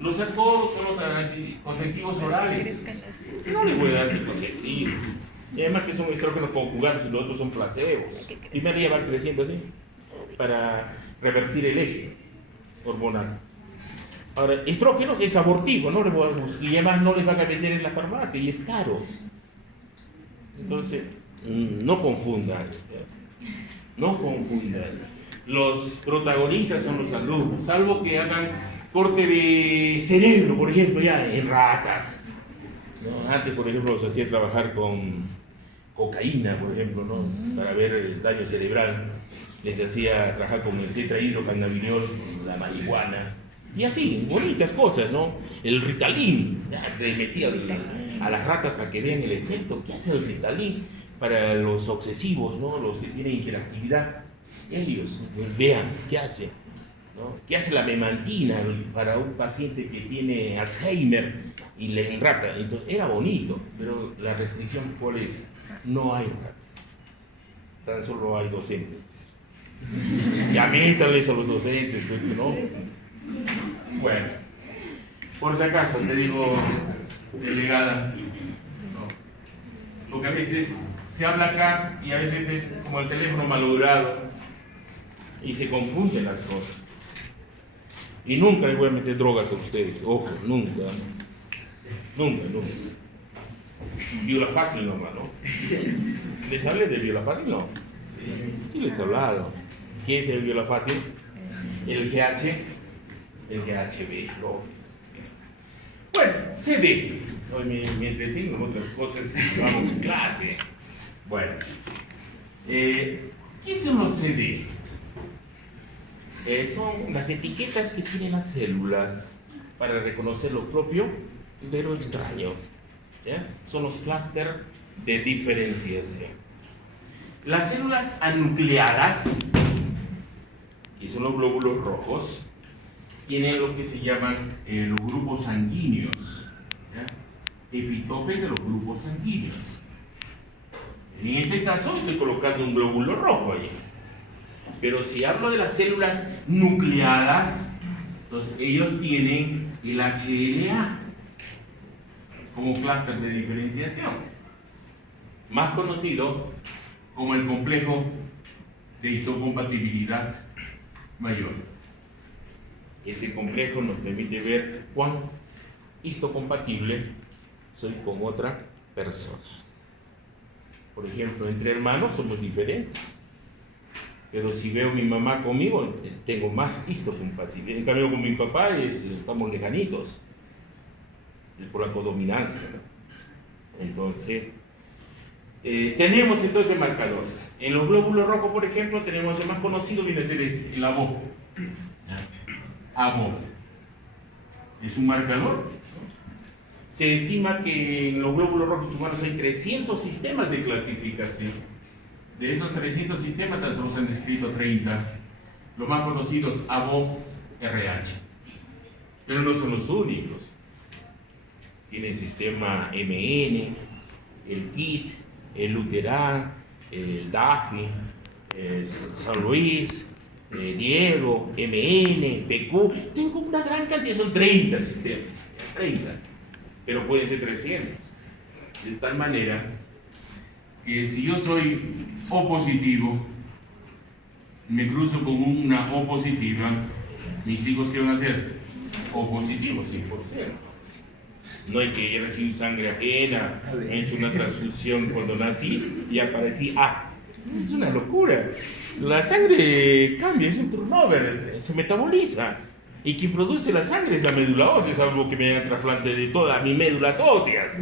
Lo sacó, son los anticonceptivos orales. No le voy a dar anticonceptivos. Y además que son estrógenos conjugados y los otros son placebos. Primero ya van creciendo así para revertir el eje hormonal. Ahora, estrógenos es abortivo, ¿no? Y además no les van a vender en la farmacia y es caro. Entonces, no confundan. No confundan. Los protagonistas son los alumnos, salvo que hagan corte de cerebro, por ejemplo, ya en ratas. ¿No? Antes, por ejemplo, los hacía trabajar con cocaína, por ejemplo, ¿no? Para ver el daño cerebral. Les hacía trabajar con el tetrahidrocannabinol, la marihuana. Y así, bonitas cosas, ¿no? El Ritalin, ya, les metía a las ratas para que vean el efecto. ¿Qué hace el Ritalin para los obsesivos, ¿no? Los que tienen hiperactividad? Ellos, pues, vean, ¿qué hace? ¿No? ¿Qué hace la memantina para un paciente que tiene Alzheimer y le enrata? Entonces, era bonito, pero la restricción, ¿cuál es? No hay ratas, tan solo hay docentes. Ya métanles a los docentes, pues, ¿no? Bueno, por si acaso te digo, delegada, ¿no? Porque a veces se habla acá y a veces es como el teléfono malogrado y se confunden las cosas. Y nunca les voy a meter drogas a ustedes, ojo, nunca. Nunca, nunca. Viola fácil nomás, ¿no? ¿Les hablé de viola fácil? No. Sí les he hablado. ¿Qué es el viola fácil? El GH, el GHB. ¿No? Bueno, CD. Hoy me entretengo en otras cosas, vamos en clase. Bueno, ¿qué son los CD? Son las etiquetas que tienen las células para reconocer lo propio de lo extraño. ¿Ya? Son los clústeres de diferenciación. Las células anucleadas, que son los glóbulos rojos, tienen lo que se llaman los grupos sanguíneos. ¿Ya? Epitope de los grupos sanguíneos. En este caso estoy colocando un glóbulo rojo ahí. Pero si hablo de las células nucleadas, entonces ellos tienen el HLA como clúster de diferenciación, más conocido como el complejo de histocompatibilidad mayor. Ese complejo nos permite ver cuán histocompatible soy con otra persona. Por ejemplo, entre hermanos somos diferentes. Pero si veo a mi mamá conmigo, tengo más histocompatibilidad. En cambio, con mi papá estamos lejanitos. Es por la codominancia, ¿no? Entonces, tenemos entonces marcadores. En los glóbulos rojos, por ejemplo, tenemos el más conocido, viene a ser este, el ABO. ABO. Es un marcador, ¿no? Se estima que en los glóbulos rojos humanos hay 300 sistemas de clasificación. De esos 300 sistemas, tan solo se han descrito 30. Los más conocidos, ABO, RH. Pero no son los únicos. Tiene el sistema MN, el KIT, el Luterán, el Daphne, San Luis, Diego, MN, PQ. Tengo una gran cantidad, son 30 sistemas, 30, pero pueden ser 300. De tal manera que si yo soy O positivo, me cruzo con una O positiva, mis hijos ¿qué van a hacer? O positivo, 100%. No hay que recibir sangre ajena, he hecho una transfusión cuando nací y aparecí A. Es una locura. La sangre cambia, es un turnover, se metaboliza. Y quien produce la sangre es la médula ósea, salvo que me hagan trasplante de todas mis médulas óseas.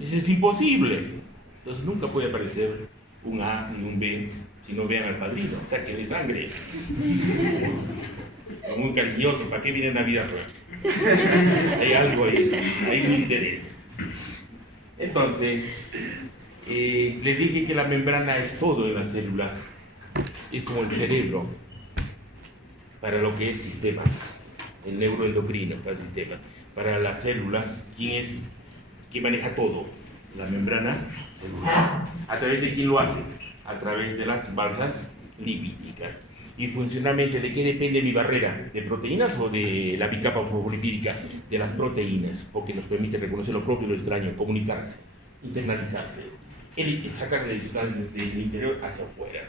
Eso es imposible. Entonces nunca puede aparecer un A ni un B si no vean al padrino. Sáquenle sangre. Muy cariñoso, ¿para qué viene Navidad? Hay algo ahí, hay un interés. Entonces, les dije que la membrana es todo en la célula. Es como el cerebro para lo que es sistemas, el neuroendocrino para el sistema. Para la célula, ¿quién es? ¿Quién maneja todo? La membrana celular. ¿A través de quién lo hace? A través de las balsas lipídicas. Y funcionalmente, ¿de qué depende mi barrera? ¿De proteínas o de la bicapa fosfolipídica? De las proteínas, porque nos permite reconocer lo propio y lo extraño, comunicarse, internalizarse, sacar las sustancias del interior hacia afuera.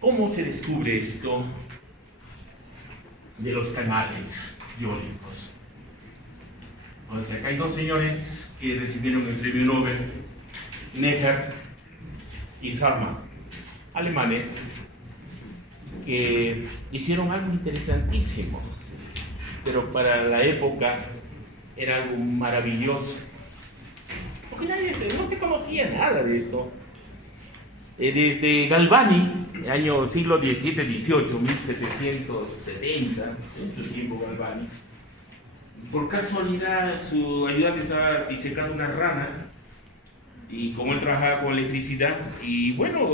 ¿Cómo se descubre esto de los canales iónicos? Entonces, acá hay dos señores que recibieron el premio Nobel, Neher y Salma, alemanes, que hicieron algo interesantísimo, pero para la época era algo maravilloso, porque no se conocía nada de esto. Desde Galvani, siglo XVII-XVIII, 1770, mucho tiempo Galvani, por casualidad su ayudante estaba disecando una rana, y como él trabajaba con electricidad, y bueno,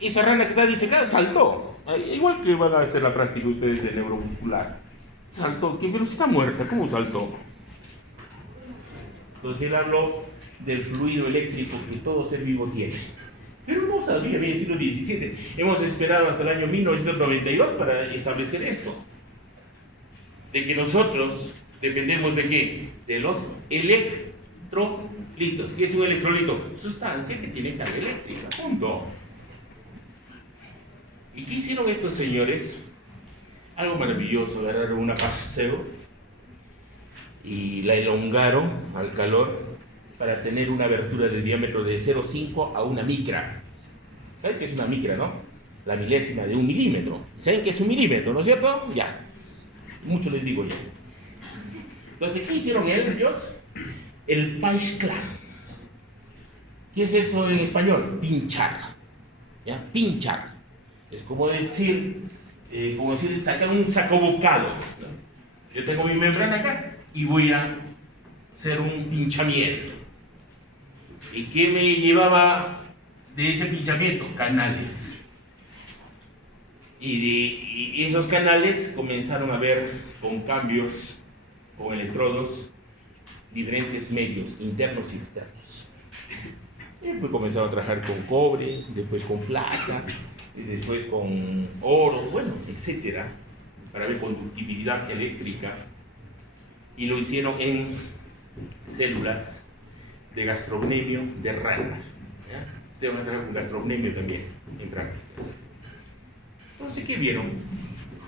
esa rana que está disecada saltó, igual que van a hacer la práctica ustedes de neuromuscular. Saltó, pero si está muerta, ¿cómo saltó? Entonces él habló del fluido eléctrico que todo ser vivo tiene. Pero no sabía bien el siglo XVII. Hemos esperado hasta el año 1992 para establecer esto. De que nosotros dependemos de qué? De los electrolitos. ¿Qué es un electrolito? Sustancia que tiene carga eléctrica. Punto. ¿Y qué hicieron estos señores? Algo maravilloso, agarraron una paseo y la elongaron al calor para tener una abertura de diámetro de 0,5 a 1 micra. ¿Saben qué es una micra, no? La milésima de 1 milímetro. ¿Saben qué es 1 milímetro, no es cierto? Ya. Mucho les digo yo. Entonces, ¿qué hicieron ellos? El Pashklan. ¿Qué es eso en español? Pinchar. ¿Ya? Pinchar. Es como decir sacar un sacobocado, ¿no? Yo tengo mi membrana acá y voy a hacer un pinchamiento. ¿Y qué me llevaba de ese pinchamiento? Canales. Y esos canales comenzaron a ver con cambios, con electrodos, diferentes medios internos y externos. Y después comenzaron a trabajar con cobre, después con plata, y después con oro, bueno, etcétera, para ver conductividad eléctrica. Y lo hicieron en células de gastrocnemio de rana. Ustedes van a trabajar con gastrocnemio también en prácticas. Entonces, ¿qué vieron?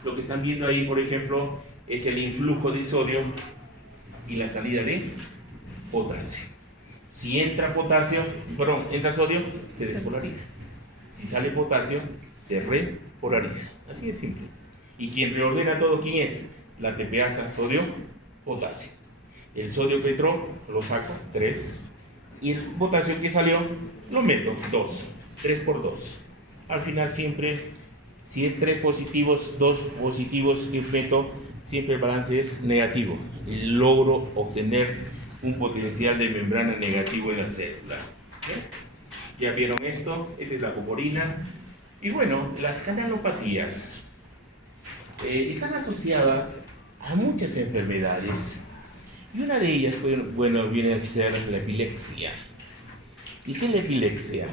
Lo que están viendo ahí, por ejemplo, es el influjo de sodio y la salida de potasio. Si entra entra sodio, se despolariza. Si sale potasio, se repolariza. Así de simple. ¿Y quien reordena todo, quién es? La ATPasa, sodio, potasio. El sodio que entró, lo saco, 3. Y el potasio que salió, lo meto, 2. 3 por 2. Al final siempre, si es 3 positivos, 2 positivos que meto, siempre el balance es negativo. Y logro obtener un potencial de membrana negativo en la célula. ¿Okay? Ya vieron esto, esta es la coporina, Y bueno, las canalopatías están asociadas a muchas enfermedades. Y una de ellas, bueno, viene a ser la epilepsia. ¿Y qué es la epilepsia?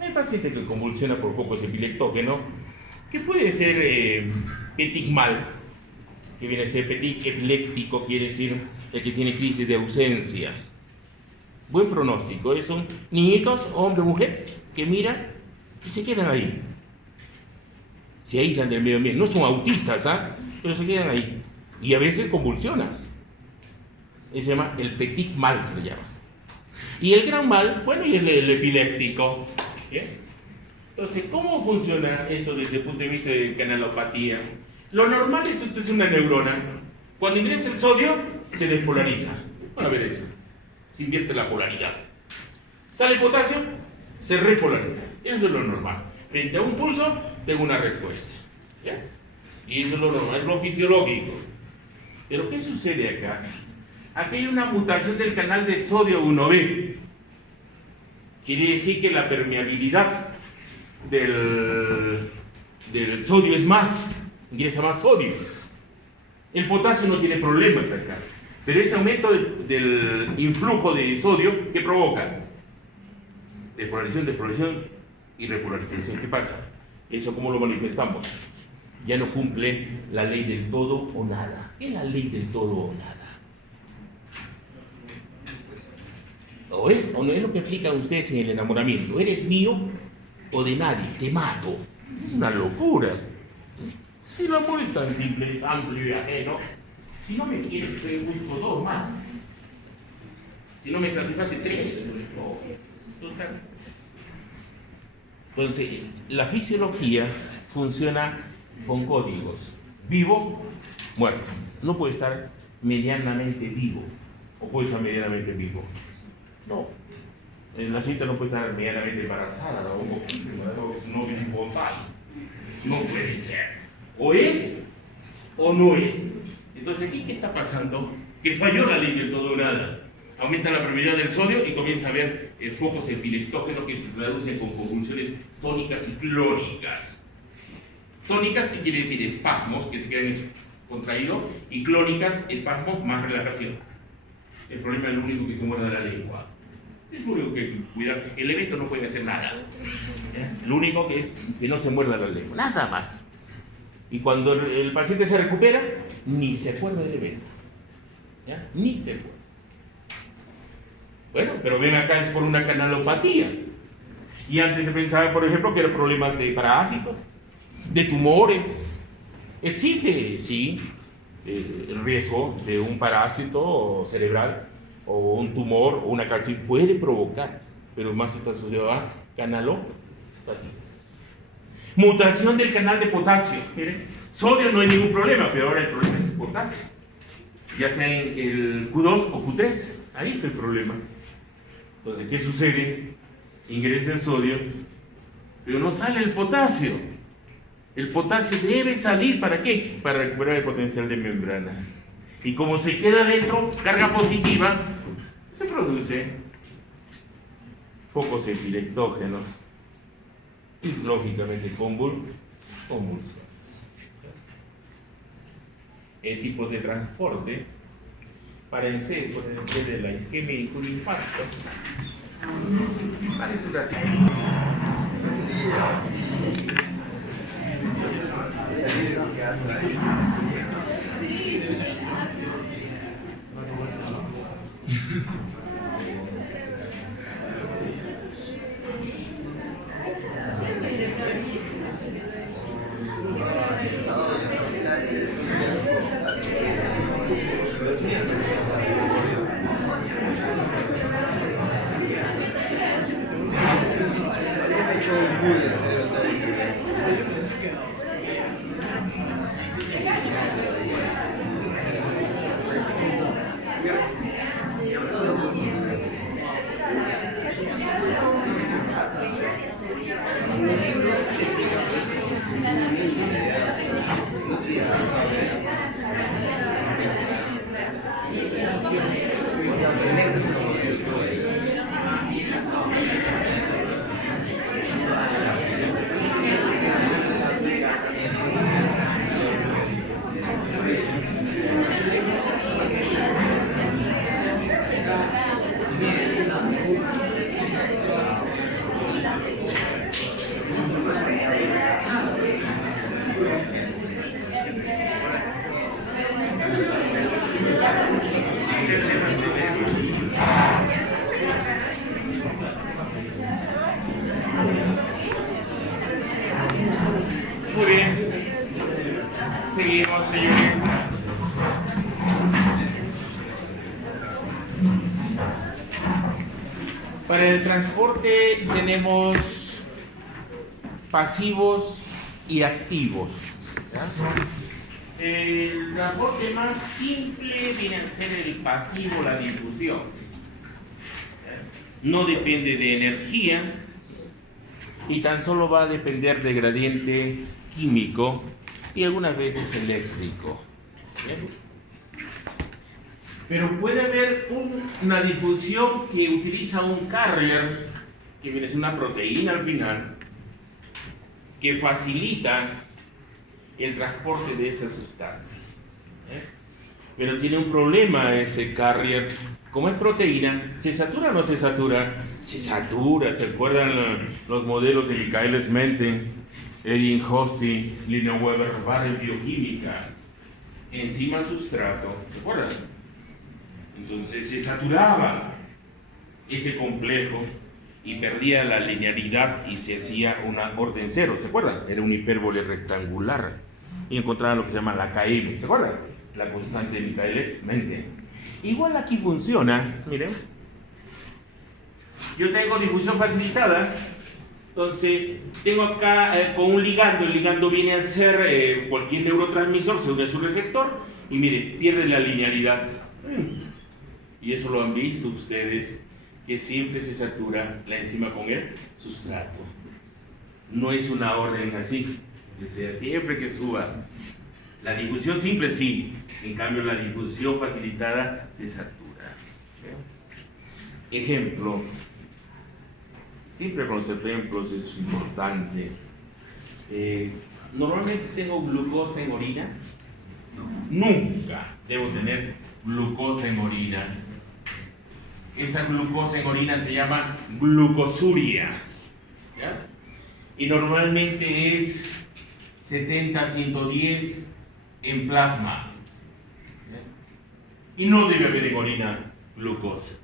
Hay paciente que convulsiona por focos epileptógenos, que puede ser petit mal, que viene a ser petit epiléptico, quiere decir el que tiene crisis de ausencia. Buen pronóstico, son niñitos, hombre o mujer, que miran y se quedan ahí. Se aíslan del medio ambiente, no son autistas, pero se quedan ahí. Y a veces convulsionan. Se llama el petit mal, se le llama. Y el gran mal, bueno, y el epiléptico. ¿Bien? Entonces, ¿cómo funciona esto desde el punto de vista de canalopatía? Lo normal es usted es una neurona. Cuando ingresa el sodio, se despolariza. Van a ver eso. Se invierte la polaridad. Sale el potasio, se repolariza. Eso es lo normal. Frente a un pulso, tengo una respuesta. ¿Ya? Y eso es lo normal, es lo fisiológico. Pero ¿qué sucede acá? Aquí hay una mutación del canal de sodio 1B. Quiere decir que la permeabilidad del sodio es más, ingresa más sodio. El potasio no tiene problemas acá. Pero este aumento del influjo de sodio, ¿qué provoca? Despolarización y repolarización. ¿Qué pasa? Eso, ¿cómo lo manifestamos? Ya no cumple la ley del todo o nada. ¿Qué es la ley del todo o nada? O no es lo que explican ustedes en el enamoramiento. ¿Eres mío o de nadie? Te mato. Es una locura. Si el amor es tan simple, es amplio y ajeno, si no me quieres, te busco dos más. Si no me satisface, tres. Entonces, la fisiología funciona con códigos. Vivo, muerto. No puede estar medianamente vivo. O puede estar medianamente vivo. No. La señorita no puede estar medianamente embarazada, o un poquito, no es bonsai. No puede ser. O es o no es. Entonces, ¿aquí qué está pasando? Que falló la ley del todo o nada. Aumenta la permeabilidad del sodio y comienza a haber focos epileptógenos que se traducen con convulsiones tónicas y clónicas. Tónicas, que quiere decir espasmos que se quedan contraídos, y clónicas, espasmos más relajación. El problema es lo único que se muerde la lengua. Es lo único que cuidar. El evento no puede hacer nada. Lo único que es que no se muerda la lengua. Nada más. Y cuando el paciente se recupera, ni se acuerda del evento. ¿Ya? Ni se acuerda. Bueno, pero ven acá, es por una canalopatía. Y antes se pensaba, por ejemplo, que eran problemas de parásitos, de tumores. Existe, sí, el riesgo de un parásito cerebral o un tumor o una calcitis puede provocar, pero más está asociado a canalopatías. Mutación del canal de potasio. Miren, sodio no hay ningún problema, pero ahora el problema es el potasio. Ya sea en el Q2 o Q3, ahí está el problema. Entonces, ¿qué sucede? Ingresa el sodio, pero no sale el potasio. El potasio debe salir, ¿para qué? Para recuperar el potencial de membrana. Y como se queda dentro, carga positiva, se produce focos epileptógenos y, lógicamente, convulsiones. El tipo de transporte pueden ser de la isquemia incubispática. Parece un ratito. señores. Para el transporte tenemos pasivos y activos. ¿Ya? El transporte más simple viene a ser el pasivo, la difusión. No depende de energía y tan solo va a depender de gradiente químico y algunas veces eléctrico. ¿Bien? Pero puede haber una difusión que utiliza un carrier, que viene a ser una proteína al final, que facilita el transporte de esa sustancia. Pero tiene un problema ese carrier. Como es proteína, ¿se satura o no se satura? Se satura. ¿Se acuerdan los modelos de Michael Smenten, Erin Hosty, Lina Weber, en bioquímica? Enzima sustrato, ¿se acuerdan? Entonces se saturaba ese complejo y perdía la linealidad y se hacía una orden cero, ¿se acuerdan? Era una hipérbole rectangular y encontraba lo que se llama la KM, ¿se acuerdan? La constante de Michaelis-Menten. Igual aquí funciona, miren. Yo tengo difusión facilitada, entonces tengo acá con un ligando, el ligando viene a ser cualquier neurotransmisor, se une a su receptor y miren, pierde la linealidad. Y eso lo han visto ustedes, que siempre se satura la enzima con el sustrato. No es una orden así, que sea siempre que suba. La difusión simple sí, en cambio la difusión facilitada se satura. Ejemplo, siempre con los ejemplos es importante. Normalmente tengo glucosa en orina. Nunca debo tener glucosa en orina. Esa glucosa en orina se llama glucosuria, ¿ya? Y normalmente es 70-110 en plasma, ¿ya? Y no debe haber en orina glucosa.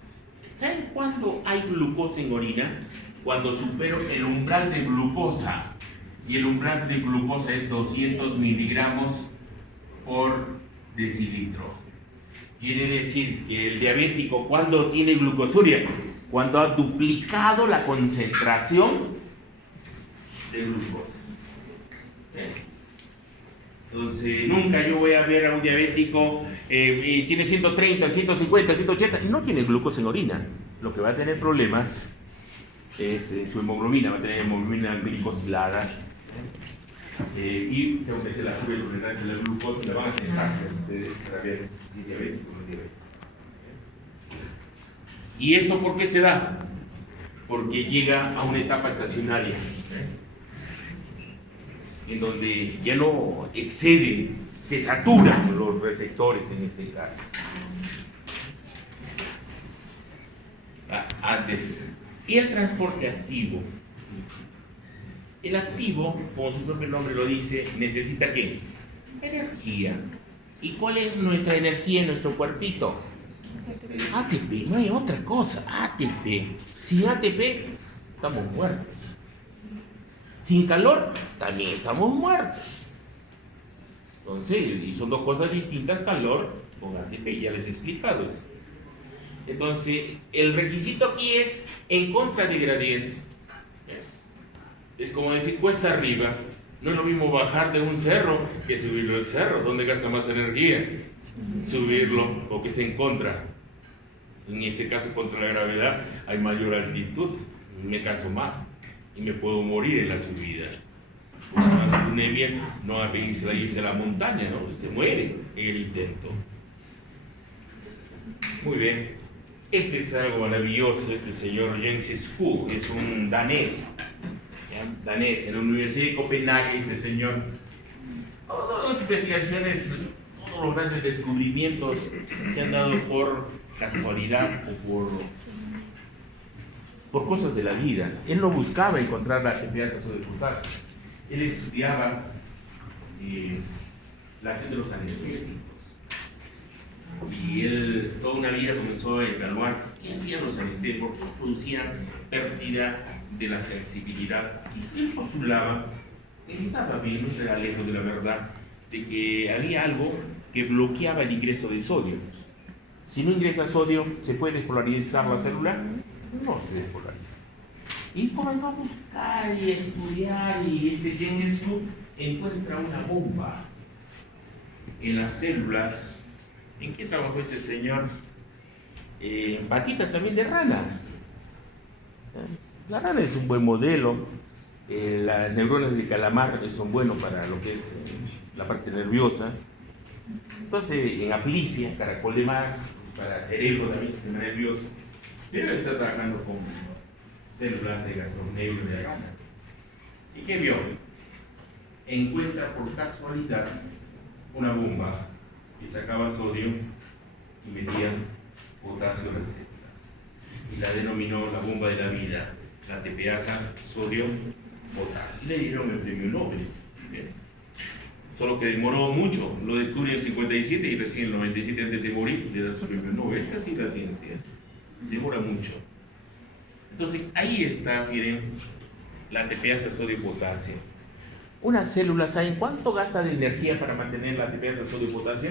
¿Saben cuándo hay glucosa en orina? Cuando supero el umbral de glucosa, y el umbral de glucosa es 200 miligramos por decilitro. Quiere decir que el diabético, ¿cuándo tiene glucosuria? Cuando ha duplicado la concentración de glucosa. Entonces, nunca yo voy a ver a un diabético, tiene 130, 150, 180, y no tiene glucosa en orina. Lo que va a tener problemas es su hemoglobina, va a tener hemoglobina glicosilada. Y tengo que se la sube el de la glucosa y la van a sentar ustedes para ver si es diabético o no es diabético. ¿Y esto por qué se da? Porque llega a una etapa estacionaria, en donde ya no exceden, se saturan los receptores en este caso. Antes, y el transporte activo. El activo, como su propio nombre lo dice, necesita ¿qué? Energía. ¿Y cuál es nuestra energía en nuestro cuerpito? ATP, no hay otra cosa, ATP. Sin ATP, estamos muertos. Sin calor, también estamos muertos. Entonces, y son dos cosas distintas, calor con ATP, ya les he explicado eso. Entonces, el requisito aquí es en contra de gradiente. Es como decir cuesta arriba. No es lo mismo bajar de un cerro que subirlo del cerro. ¿Dónde gasta más energía? Subirlo, porque está en contra. En este caso, contra la gravedad, hay mayor altitud. Me canso más y me puedo morir en la subida. Porque bien, no va a irse a la montaña, ¿no? Se muere en el intento. Muy bien. Este es algo maravilloso. Este señor Jens Skou es un danés. Danés, en la Universidad de Copenhague, este señor, todas las investigaciones, todos los grandes descubrimientos se han dado por casualidad o por cosas de la vida. Él no buscaba encontrar la actividad de potasio. Él estudiaba la acción de los anestésicos. Y él toda una vida comenzó a evaluar qué hacían los anestésicos, por qué producían pérdida de la sensibilidad. Y él postulaba que estaba bien, no era lejos de la verdad, de que había algo que bloqueaba el ingreso de sodio. Si no ingresa sodio, ¿se puede despolarizar la célula? No se despolariza. Y comenzó a buscar y estudiar, y James Cook encuentra una bomba en las células. ¿En qué trabajó este señor? En patitas también de rana. La rana es un buen modelo. Las neuronas de calamar son buenos para lo que es la parte nerviosa. Entonces, en aplicia, caracol de mar, para cerebro también, sistema nervioso, pero está trabajando con células de gastrocneurio de la rana. ¿Y qué vio? Encuentra por casualidad una bomba que sacaba sodio y metía potasio en la célula. Y la denominó la bomba de la vida, la tepeasa sodio-potasio. Y le dieron el premio Nobel. ¿Bien? Solo que demoró mucho, lo descubrió en el 57 y recién en el 97 antes de morir le da su premio Nobel. Es así la ciencia, demora mucho. Entonces ahí está, miren, la tepeasa sodio-potasio. Una célula, ¿saben cuánto gasta de energía para mantener la tepeasa sodio-potasio?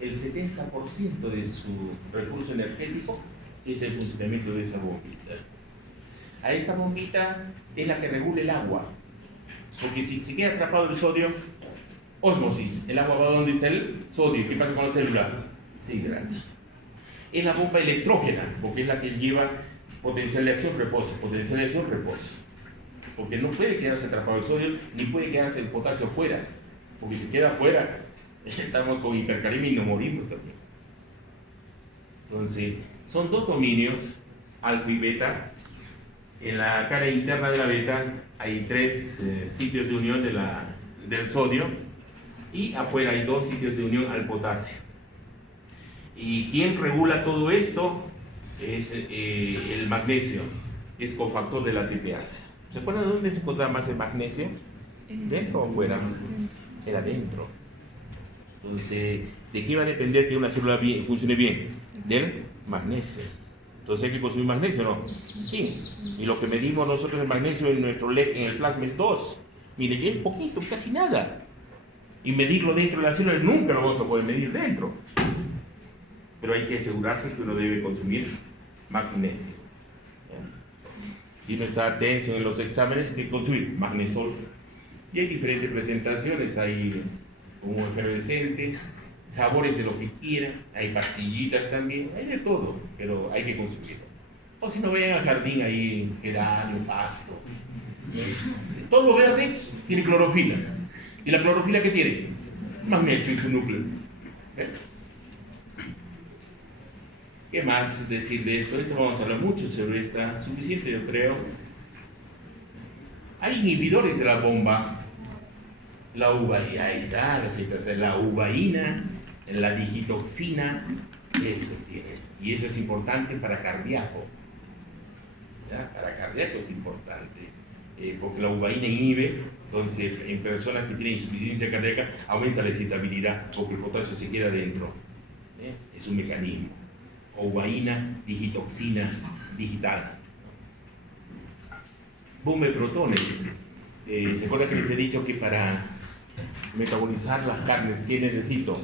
El 70% de su recurso energético es el funcionamiento de esa bombita. A esta bombita es la que regula el agua, porque si se queda atrapado el sodio, ósmosis, el agua va donde está el sodio. ¿Qué pasa con la célula? Se hidrata. Es la bomba electrógena, porque es la que lleva potencial de acción, reposo, potencial de acción, reposo. Porque no puede quedarse atrapado el sodio, ni puede quedarse el potasio fuera, porque si queda fuera, estamos con hipercalemia y nos morimos también. Entonces, son dos dominios, alfa y beta. En la cara interna de la beta hay 3 sitios de unión del sodio, y afuera hay 2 sitios de unión al potasio. ¿Y quién regula todo esto? Es el magnesio, es cofactor de la tepeasa. ¿Se acuerdan de dónde se encontraba más el magnesio? ¿Dentro o fuera? Era dentro. Entonces, ¿de qué va a depender que una célula funcione bien? Del magnesio. Entonces, ¿hay que consumir magnesio o no? Sí. Y lo que medimos nosotros el magnesio en nuestro LED, en el plasma, es 2. Mire, que es poquito, casi nada. Y medirlo dentro de la célula nunca lo vamos a poder medir dentro. Pero hay que asegurarse que uno debe consumir magnesio. Si uno está tenso en los exámenes, ¿qué consumir? Magnesol. Y hay diferentes presentaciones, hay un efervescente, sabores de lo que quieran, hay pastillitas también, hay de todo, pero hay que consumirlo. O si no, vayan al jardín ahí, geranio, pasto. Todo lo verde tiene clorofila. ¿Y la clorofila qué tiene? Magnesio en su núcleo. ¿Qué más decir de esto? Esto vamos a hablar mucho sobre esta, suficiente yo creo. Hay inhibidores de la bomba. La uvaína, ahí está, la uvaína, la digitoxina, esas tienen. Y eso es importante para cardíaco. ¿Ya? Para cardíaco es importante, porque la uvaína inhibe, entonces en personas que tienen insuficiencia cardíaca aumenta la excitabilidad, porque el potasio se queda dentro. Es un mecanismo. Uvaína, digitoxina, digital. Bomba de protones. ¿Se acuerdan que les he dicho que para metabolizar las carnes, ¿qué necesito?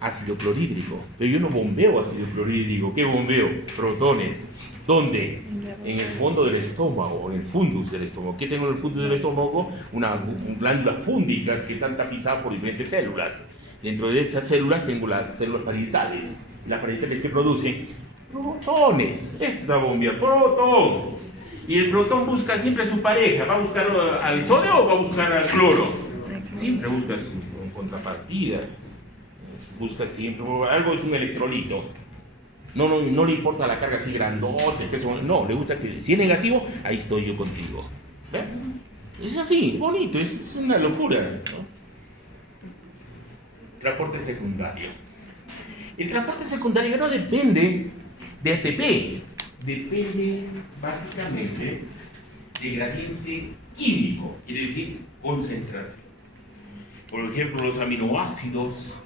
Ácido clorhídrico. Pero yo no bombeo ácido clorhídrico. ¿Qué bombeo? Protones. ¿Dónde? En el fondo del estómago, en el fundus del estómago. ¿Qué tengo en el fundus del estómago? Unas glándulas fúngicas que están tapizadas por diferentes células. Dentro de esas células tengo las células parietales. Las parietales que producen protones. Esto está bombeado. Protón. Y el protón busca siempre a su pareja. ¿Va a buscar al sodio o va a buscar al cloro? Siempre busca su contrapartida. Busca siempre. Algo es un electrolito. No le importa la carga así grandote, el peso. No, le gusta que si es negativo, ahí estoy yo contigo. ¿Ve? Es así, bonito, es una locura, ¿no? Transporte secundario. El transporte secundario no depende de ATP, depende básicamente de gradiente químico, quiere decir concentración. Por ejemplo, los aminoácidos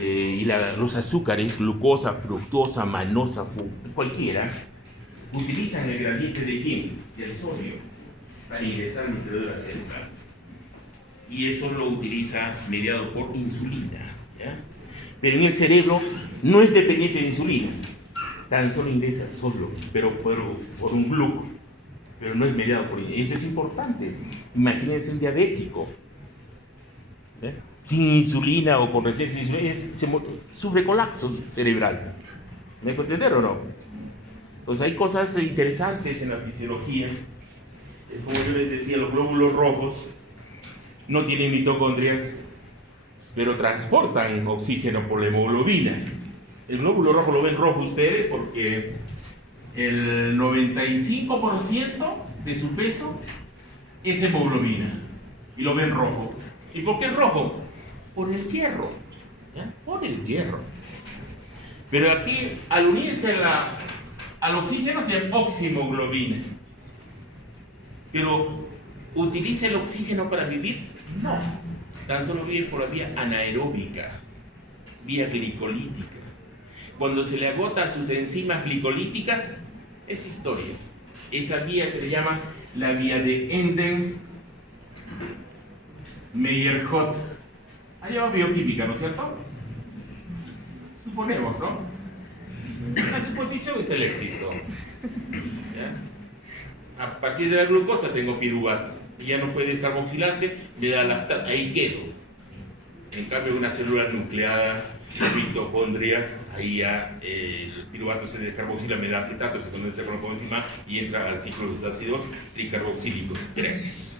y los azúcares, glucosa, fructosa, manosa, cualquiera, utilizan el gradiente de quién? Del sodio para ingresar al interior de la célula. y eso lo utiliza mediado por insulina, ¿ya? Pero en el cerebro no es dependiente de insulina, tan solo ingresa solo, pero por un gluco, pero no es mediado por insulina. Eso es importante. Imagínense un diabético, ¿eh? Sin insulina o con resistencia a insulina, sufre colapso cerebral. ¿Me dejo entender o no? Pues hay cosas interesantes en la fisiología. Como yo les decía, los glóbulos rojos no tienen mitocondrias, pero transportan oxígeno por la hemoglobina. El glóbulo rojo lo ven rojo ustedes porque el 95% de su peso es hemoglobina y lo ven rojo. ¿Y por qué es rojo? Por el hierro, ¿ya? Por el hierro. Pero aquí, al unirse al oxígeno, se llama oximoglobina. Pero, ¿utiliza el oxígeno para vivir? No. Tan solo vive por la vía anaeróbica, vía glicolítica. Cuando se le agota sus enzimas glicolíticas, es historia. Esa vía se le llama la vía de Enden-Mayer-Hot. Ha llevado bioquímica, ¿no es cierto? Suponemos, ¿no? En la suposición está el éxito. ¿Ya? A partir de la glucosa tengo piruvato. Y ya no puede descarboxilarse, me da lactato, ahí quedo. En cambio, una célula nucleada, mitocondrias, ahí ya el piruvato se descarboxila, me da acetato, se condensa con la coenzima y entra al ciclo de los ácidos tricarboxílicos, TREX.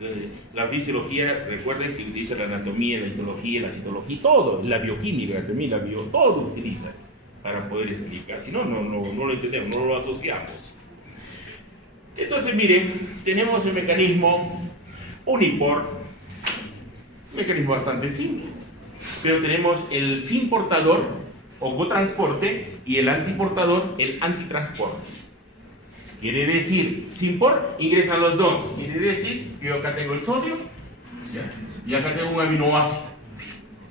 Entonces, la fisiología, recuerden que utiliza la anatomía, la histología, la citología, todo, la bioquímica también, todo utiliza para poder explicar. Si no, no lo entendemos, no lo asociamos. Entonces, miren, tenemos el mecanismo unipor, un mecanismo bastante simple, pero tenemos el sin portador o cotransporte y el antiportador, el antitransporte. Quiere decir, sin por, ingresan los dos. Quiere decir, yo acá tengo el sodio, ¿ya? Y acá tengo un aminoácido.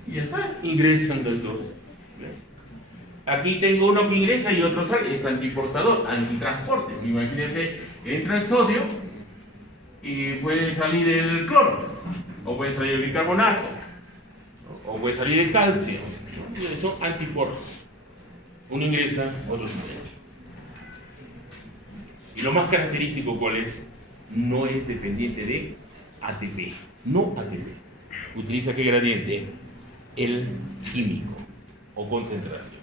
Y ya está, ingresan los dos. ¿Ya? Aquí tengo uno que ingresa y otro sale, es antiportador, antitransporte. Imagínense, entra el sodio y puede salir el cloro, o puede salir el bicarbonato, o puede salir el calcio. Son antiporos. Uno ingresa, otro sale. Y lo más característico, ¿cuál es? No es dependiente de ATP, no ATP. Utiliza ¿qué gradiente? El químico o concentración.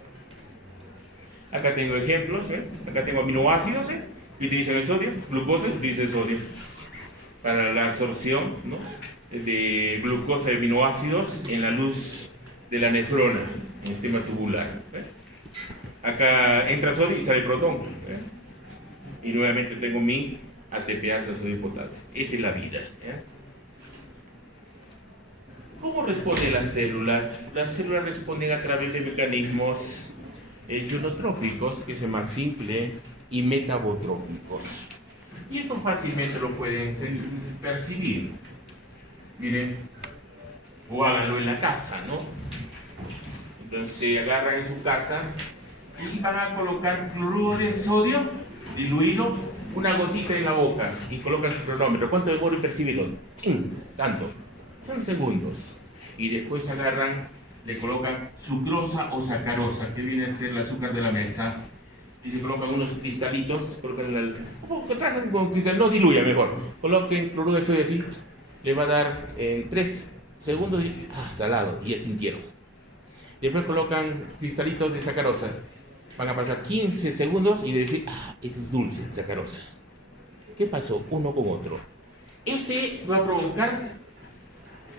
Acá tengo ejemplos, ¿eh? Acá tengo aminoácidos, ¿eh? Que utilizan el sodio, glucosa utiliza el sodio para la absorción, ¿no?, de glucosa de aminoácidos en la luz de la nefrona, en el sistema tubular. ¿Eh? Acá entra sodio y sale protón. ¿Eh? Y nuevamente tengo mi ATPasa, sodio y potasio. Esta es la vida. ¿Ya? ¿Cómo responden las células? Las células responden a través de mecanismos ionotrópicos, que es el más simple, y metabotrópicos. Y esto fácilmente lo pueden percibir. Miren, o háganlo en la casa, ¿no? Entonces agarran en su casa y van a colocar cloruro de sodio diluido, una gotita en la boca y colocan su cronómetro. ¿Cuánto demora en percibirlo? Tanto. Son segundos. Y después agarran, le colocan sucrosa o sacarosa, que viene a ser el azúcar de la mesa, y se colocan unos cristalitos, trajan con cristal, no diluya mejor, coloquen cloruro de sodio así, le va a dar en 3 segundos y salado, y ya sintieron. Después colocan cristalitos de sacarosa. Van a pasar 15 segundos y decir, esto es dulce, sacarosa. ¿Qué pasó uno con otro? Este va a provocar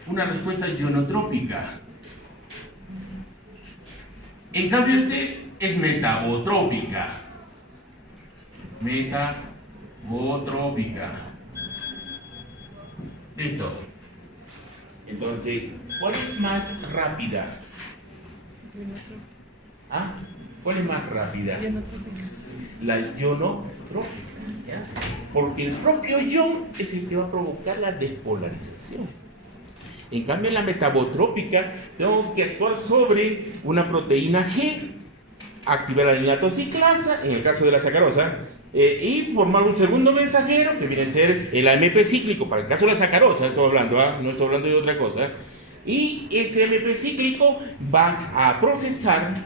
una respuesta ionotrópica. En cambio, este es metabotrópica. Metabotrópica. Listo. Entonces, ¿cuál es más rápida? ¿Cuál es más rápida? La ionotrópica. ¿Ya? Porque el propio ion es el que va a provocar la despolarización. En cambio, en la metabotrópica tengo que actuar sobre una proteína G activar la linatociclasa, en el caso de la sacarosa, y formar un segundo mensajero que viene a ser el AMP cíclico, para el caso de la sacarosa, estoy hablando, no estoy hablando de otra cosa, y ese AMP cíclico va a procesar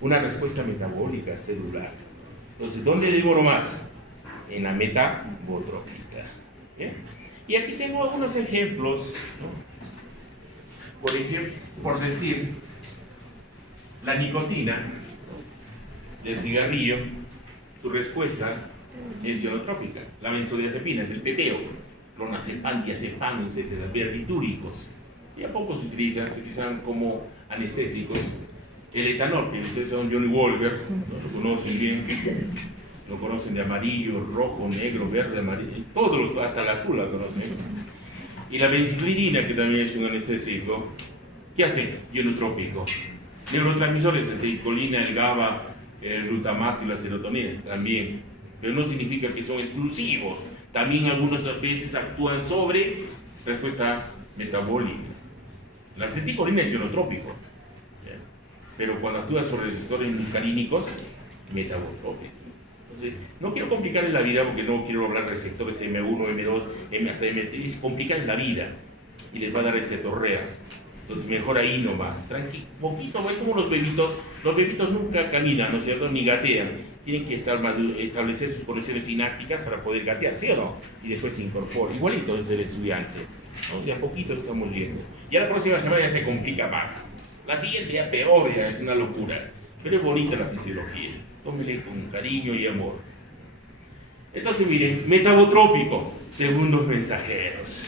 una respuesta metabólica celular. Entonces, ¿dónde demoro más? En la metabotrópica. ¿Bien? Y aquí tengo algunos ejemplos, ¿no? Por ejemplo, por decir, la nicotina del cigarrillo, su respuesta es ionotrópica. La benzodiazepina es el pepeo, clonazepam, diazepam, etc. Barbitúricos. Ya poco se utilizan como anestésicos. El etanol, que ustedes son Johnny Walker, ¿no? Lo conocen bien, lo conocen de amarillo, rojo, negro, verde, amarillo, todos los, hasta el azul la conocen. Y la benciclidina, que también es un anestésico, ¿qué hace? Ionotrópico. Neurotransmisores, el colina, el GABA, el glutamato y la serotonina, también. Pero no significa que son exclusivos. También algunas veces actúan sobre respuesta metabólica. La acetilcolina es ionotrópico. Pero cuando actúa sobre receptores muscarínicos, metabotrópico. Entonces, no quiero complicar en la vida porque no quiero hablar de receptores M1, M2, hasta M6, complicar en la vida y les va a dar torrea. Entonces, mejor ahí nomás, tranquilo, poquito, es como los bebitos nunca caminan, ¿no es cierto? Ni gatean, tienen que establecer sus conexiones sinápticas para poder gatear, ¿sí o no? Y después se incorpora, igualito es el estudiante, ¿no? De a poquito estamos yendo. Ya la próxima semana ya se complica más. La siguiente ya peor, ya es una locura. Pero es bonita la fisiología. Tómenle con cariño y amor. Entonces miren, metabotrópico, segundos mensajeros.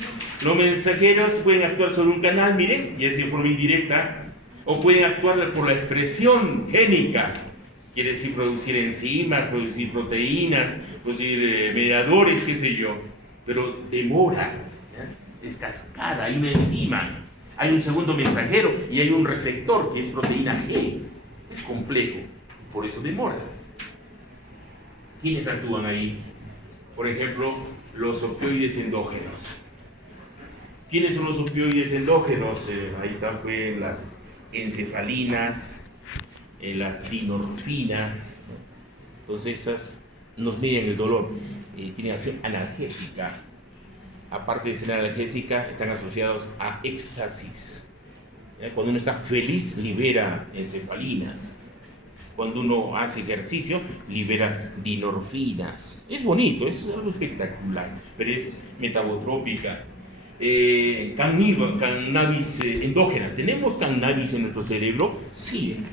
Los mensajeros pueden actuar sobre un canal, miren, y es en forma indirecta, o pueden actuar por la expresión génica. Quiere decir producir enzimas, producir proteínas, producir mediadores, qué sé yo. Pero demora, ¿ya? Es cascada, hay una enzima. Hay un segundo mensajero y hay un receptor que es proteína G. Es complejo, por eso demora. ¿Quiénes actúan ahí? Por ejemplo, los opioides endógenos. ¿Quiénes son los opioides endógenos? Ahí están pues, las encefalinas, las dinorfinas. Entonces esas nos miden el dolor. Tienen acción analgésica. Aparte de ser analgésica, están asociados a éxtasis. Cuando uno está feliz, libera encefalinas. Cuando uno hace ejercicio, libera dinorfinas. Es bonito, es algo espectacular, pero es metabotrópica. Cannabis endógena. ¿Tenemos cannabis en nuestro cerebro? Sí.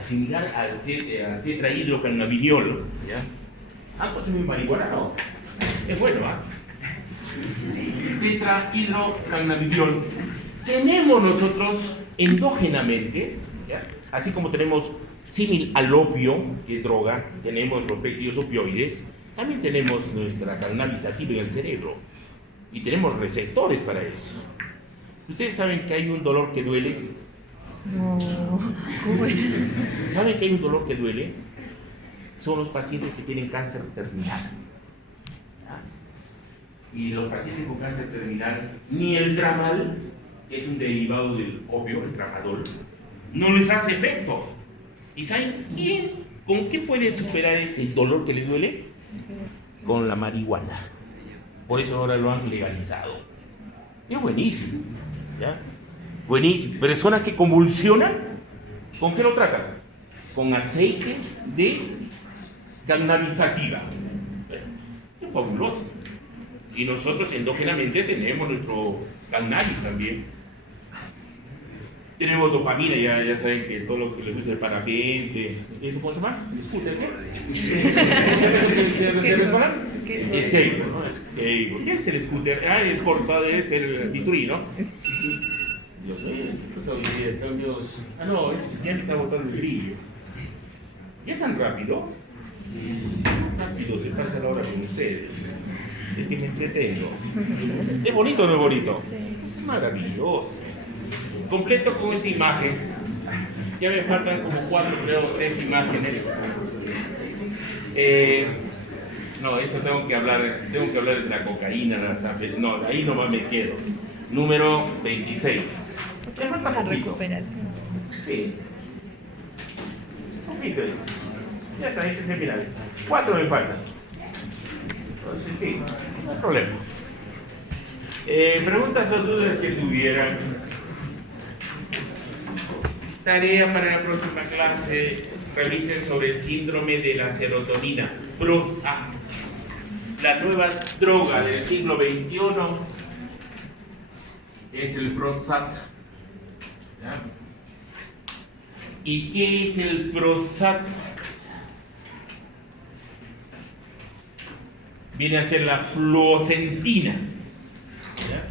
Similar al tetrahidrocannabidiol. Pues es marihuana, no. Es bueno, ¿ah? Tetrahidrocannabidiol. Tenemos nosotros endógenamente, ¿ya? Así como tenemos símil al opio, que es droga, tenemos los péptidos opioides, también tenemos nuestra cannabis activa en el cerebro y tenemos receptores para eso. ¿Ustedes saben que hay un dolor que duele? No, ¿cómo? ¿Saben que hay un dolor que duele? Son los pacientes que tienen cáncer terminal. Y los pacientes con cáncer terminal, ni el tramadol, que es un derivado del opio, el tramadol, no les hace efecto. ¿Y saben quién? ¿Con qué pueden superar ese dolor que les duele? Con la marihuana. Por eso ahora lo han legalizado. Es buenísimo, ¿ya? Buenísimo. Personas que convulsionan, ¿con qué lo tratan? Con aceite de cannabis sativa. Es fabuloso. Y nosotros endógenamente tenemos nuestro cannabis también. Tenemos dopamina, ya saben que todo lo que les gusta el parapente. ¿Eso cómo se llama? ¿El scooter? ¿Qué? Skateboard, ¿no? Skateboard. ¿Qué es el scooter? El portador es el bisturí, ¿no? Dios mío, entonces hoy día cambios. No, ya me está botando el brillo. ¿Ya tan rápido? Rápido, se pasa la hora con ustedes. Es que me entretengo. ¿Es bonito o no es bonito? Es maravilloso. Completo con esta imagen. Ya me faltan como 4, creo, 3 imágenes. No, esto tengo que hablar de la cocaína, no, ahí nomás me quedo. Número 26. Otra recuperación. Sí. poquito es. Ya está, este es el final. 4 me faltan. Entonces sí, no hay problema. Preguntas o dudas que tuvieran. Tarea para la próxima clase. Revisen sobre el síndrome de la serotonina. Prozac. La nueva droga del siglo XXI es el Prozac. ¿Ya? ¿Y qué es el Prozac? Viene a ser la fluoxetina. ¿Ya?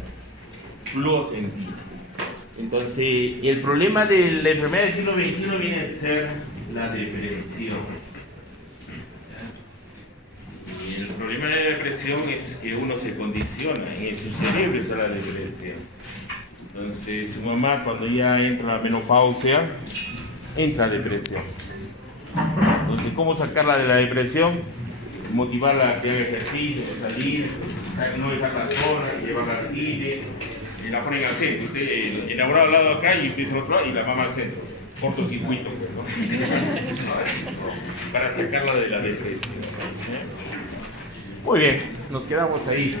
Fluoxetina. Entonces, el problema de la enfermedad del siglo XXI viene a ser la depresión. ¿Ya? Y el problema de la depresión es que uno se condiciona, en su cerebro está la depresión. Entonces, su mamá, cuando ya entra la menopausia, entra a depresión. Entonces, ¿cómo sacarla de la depresión? Motivarla a que haga ejercicio, salir, no dejarla sola, llevarla al cine, y la ponen al centro. Usted enamorado al lado acá y usted al otro lado y la mamá al centro. Cortocircuito, ¿no? Para sacarla de la depresión. Muy bien, nos quedamos ahí.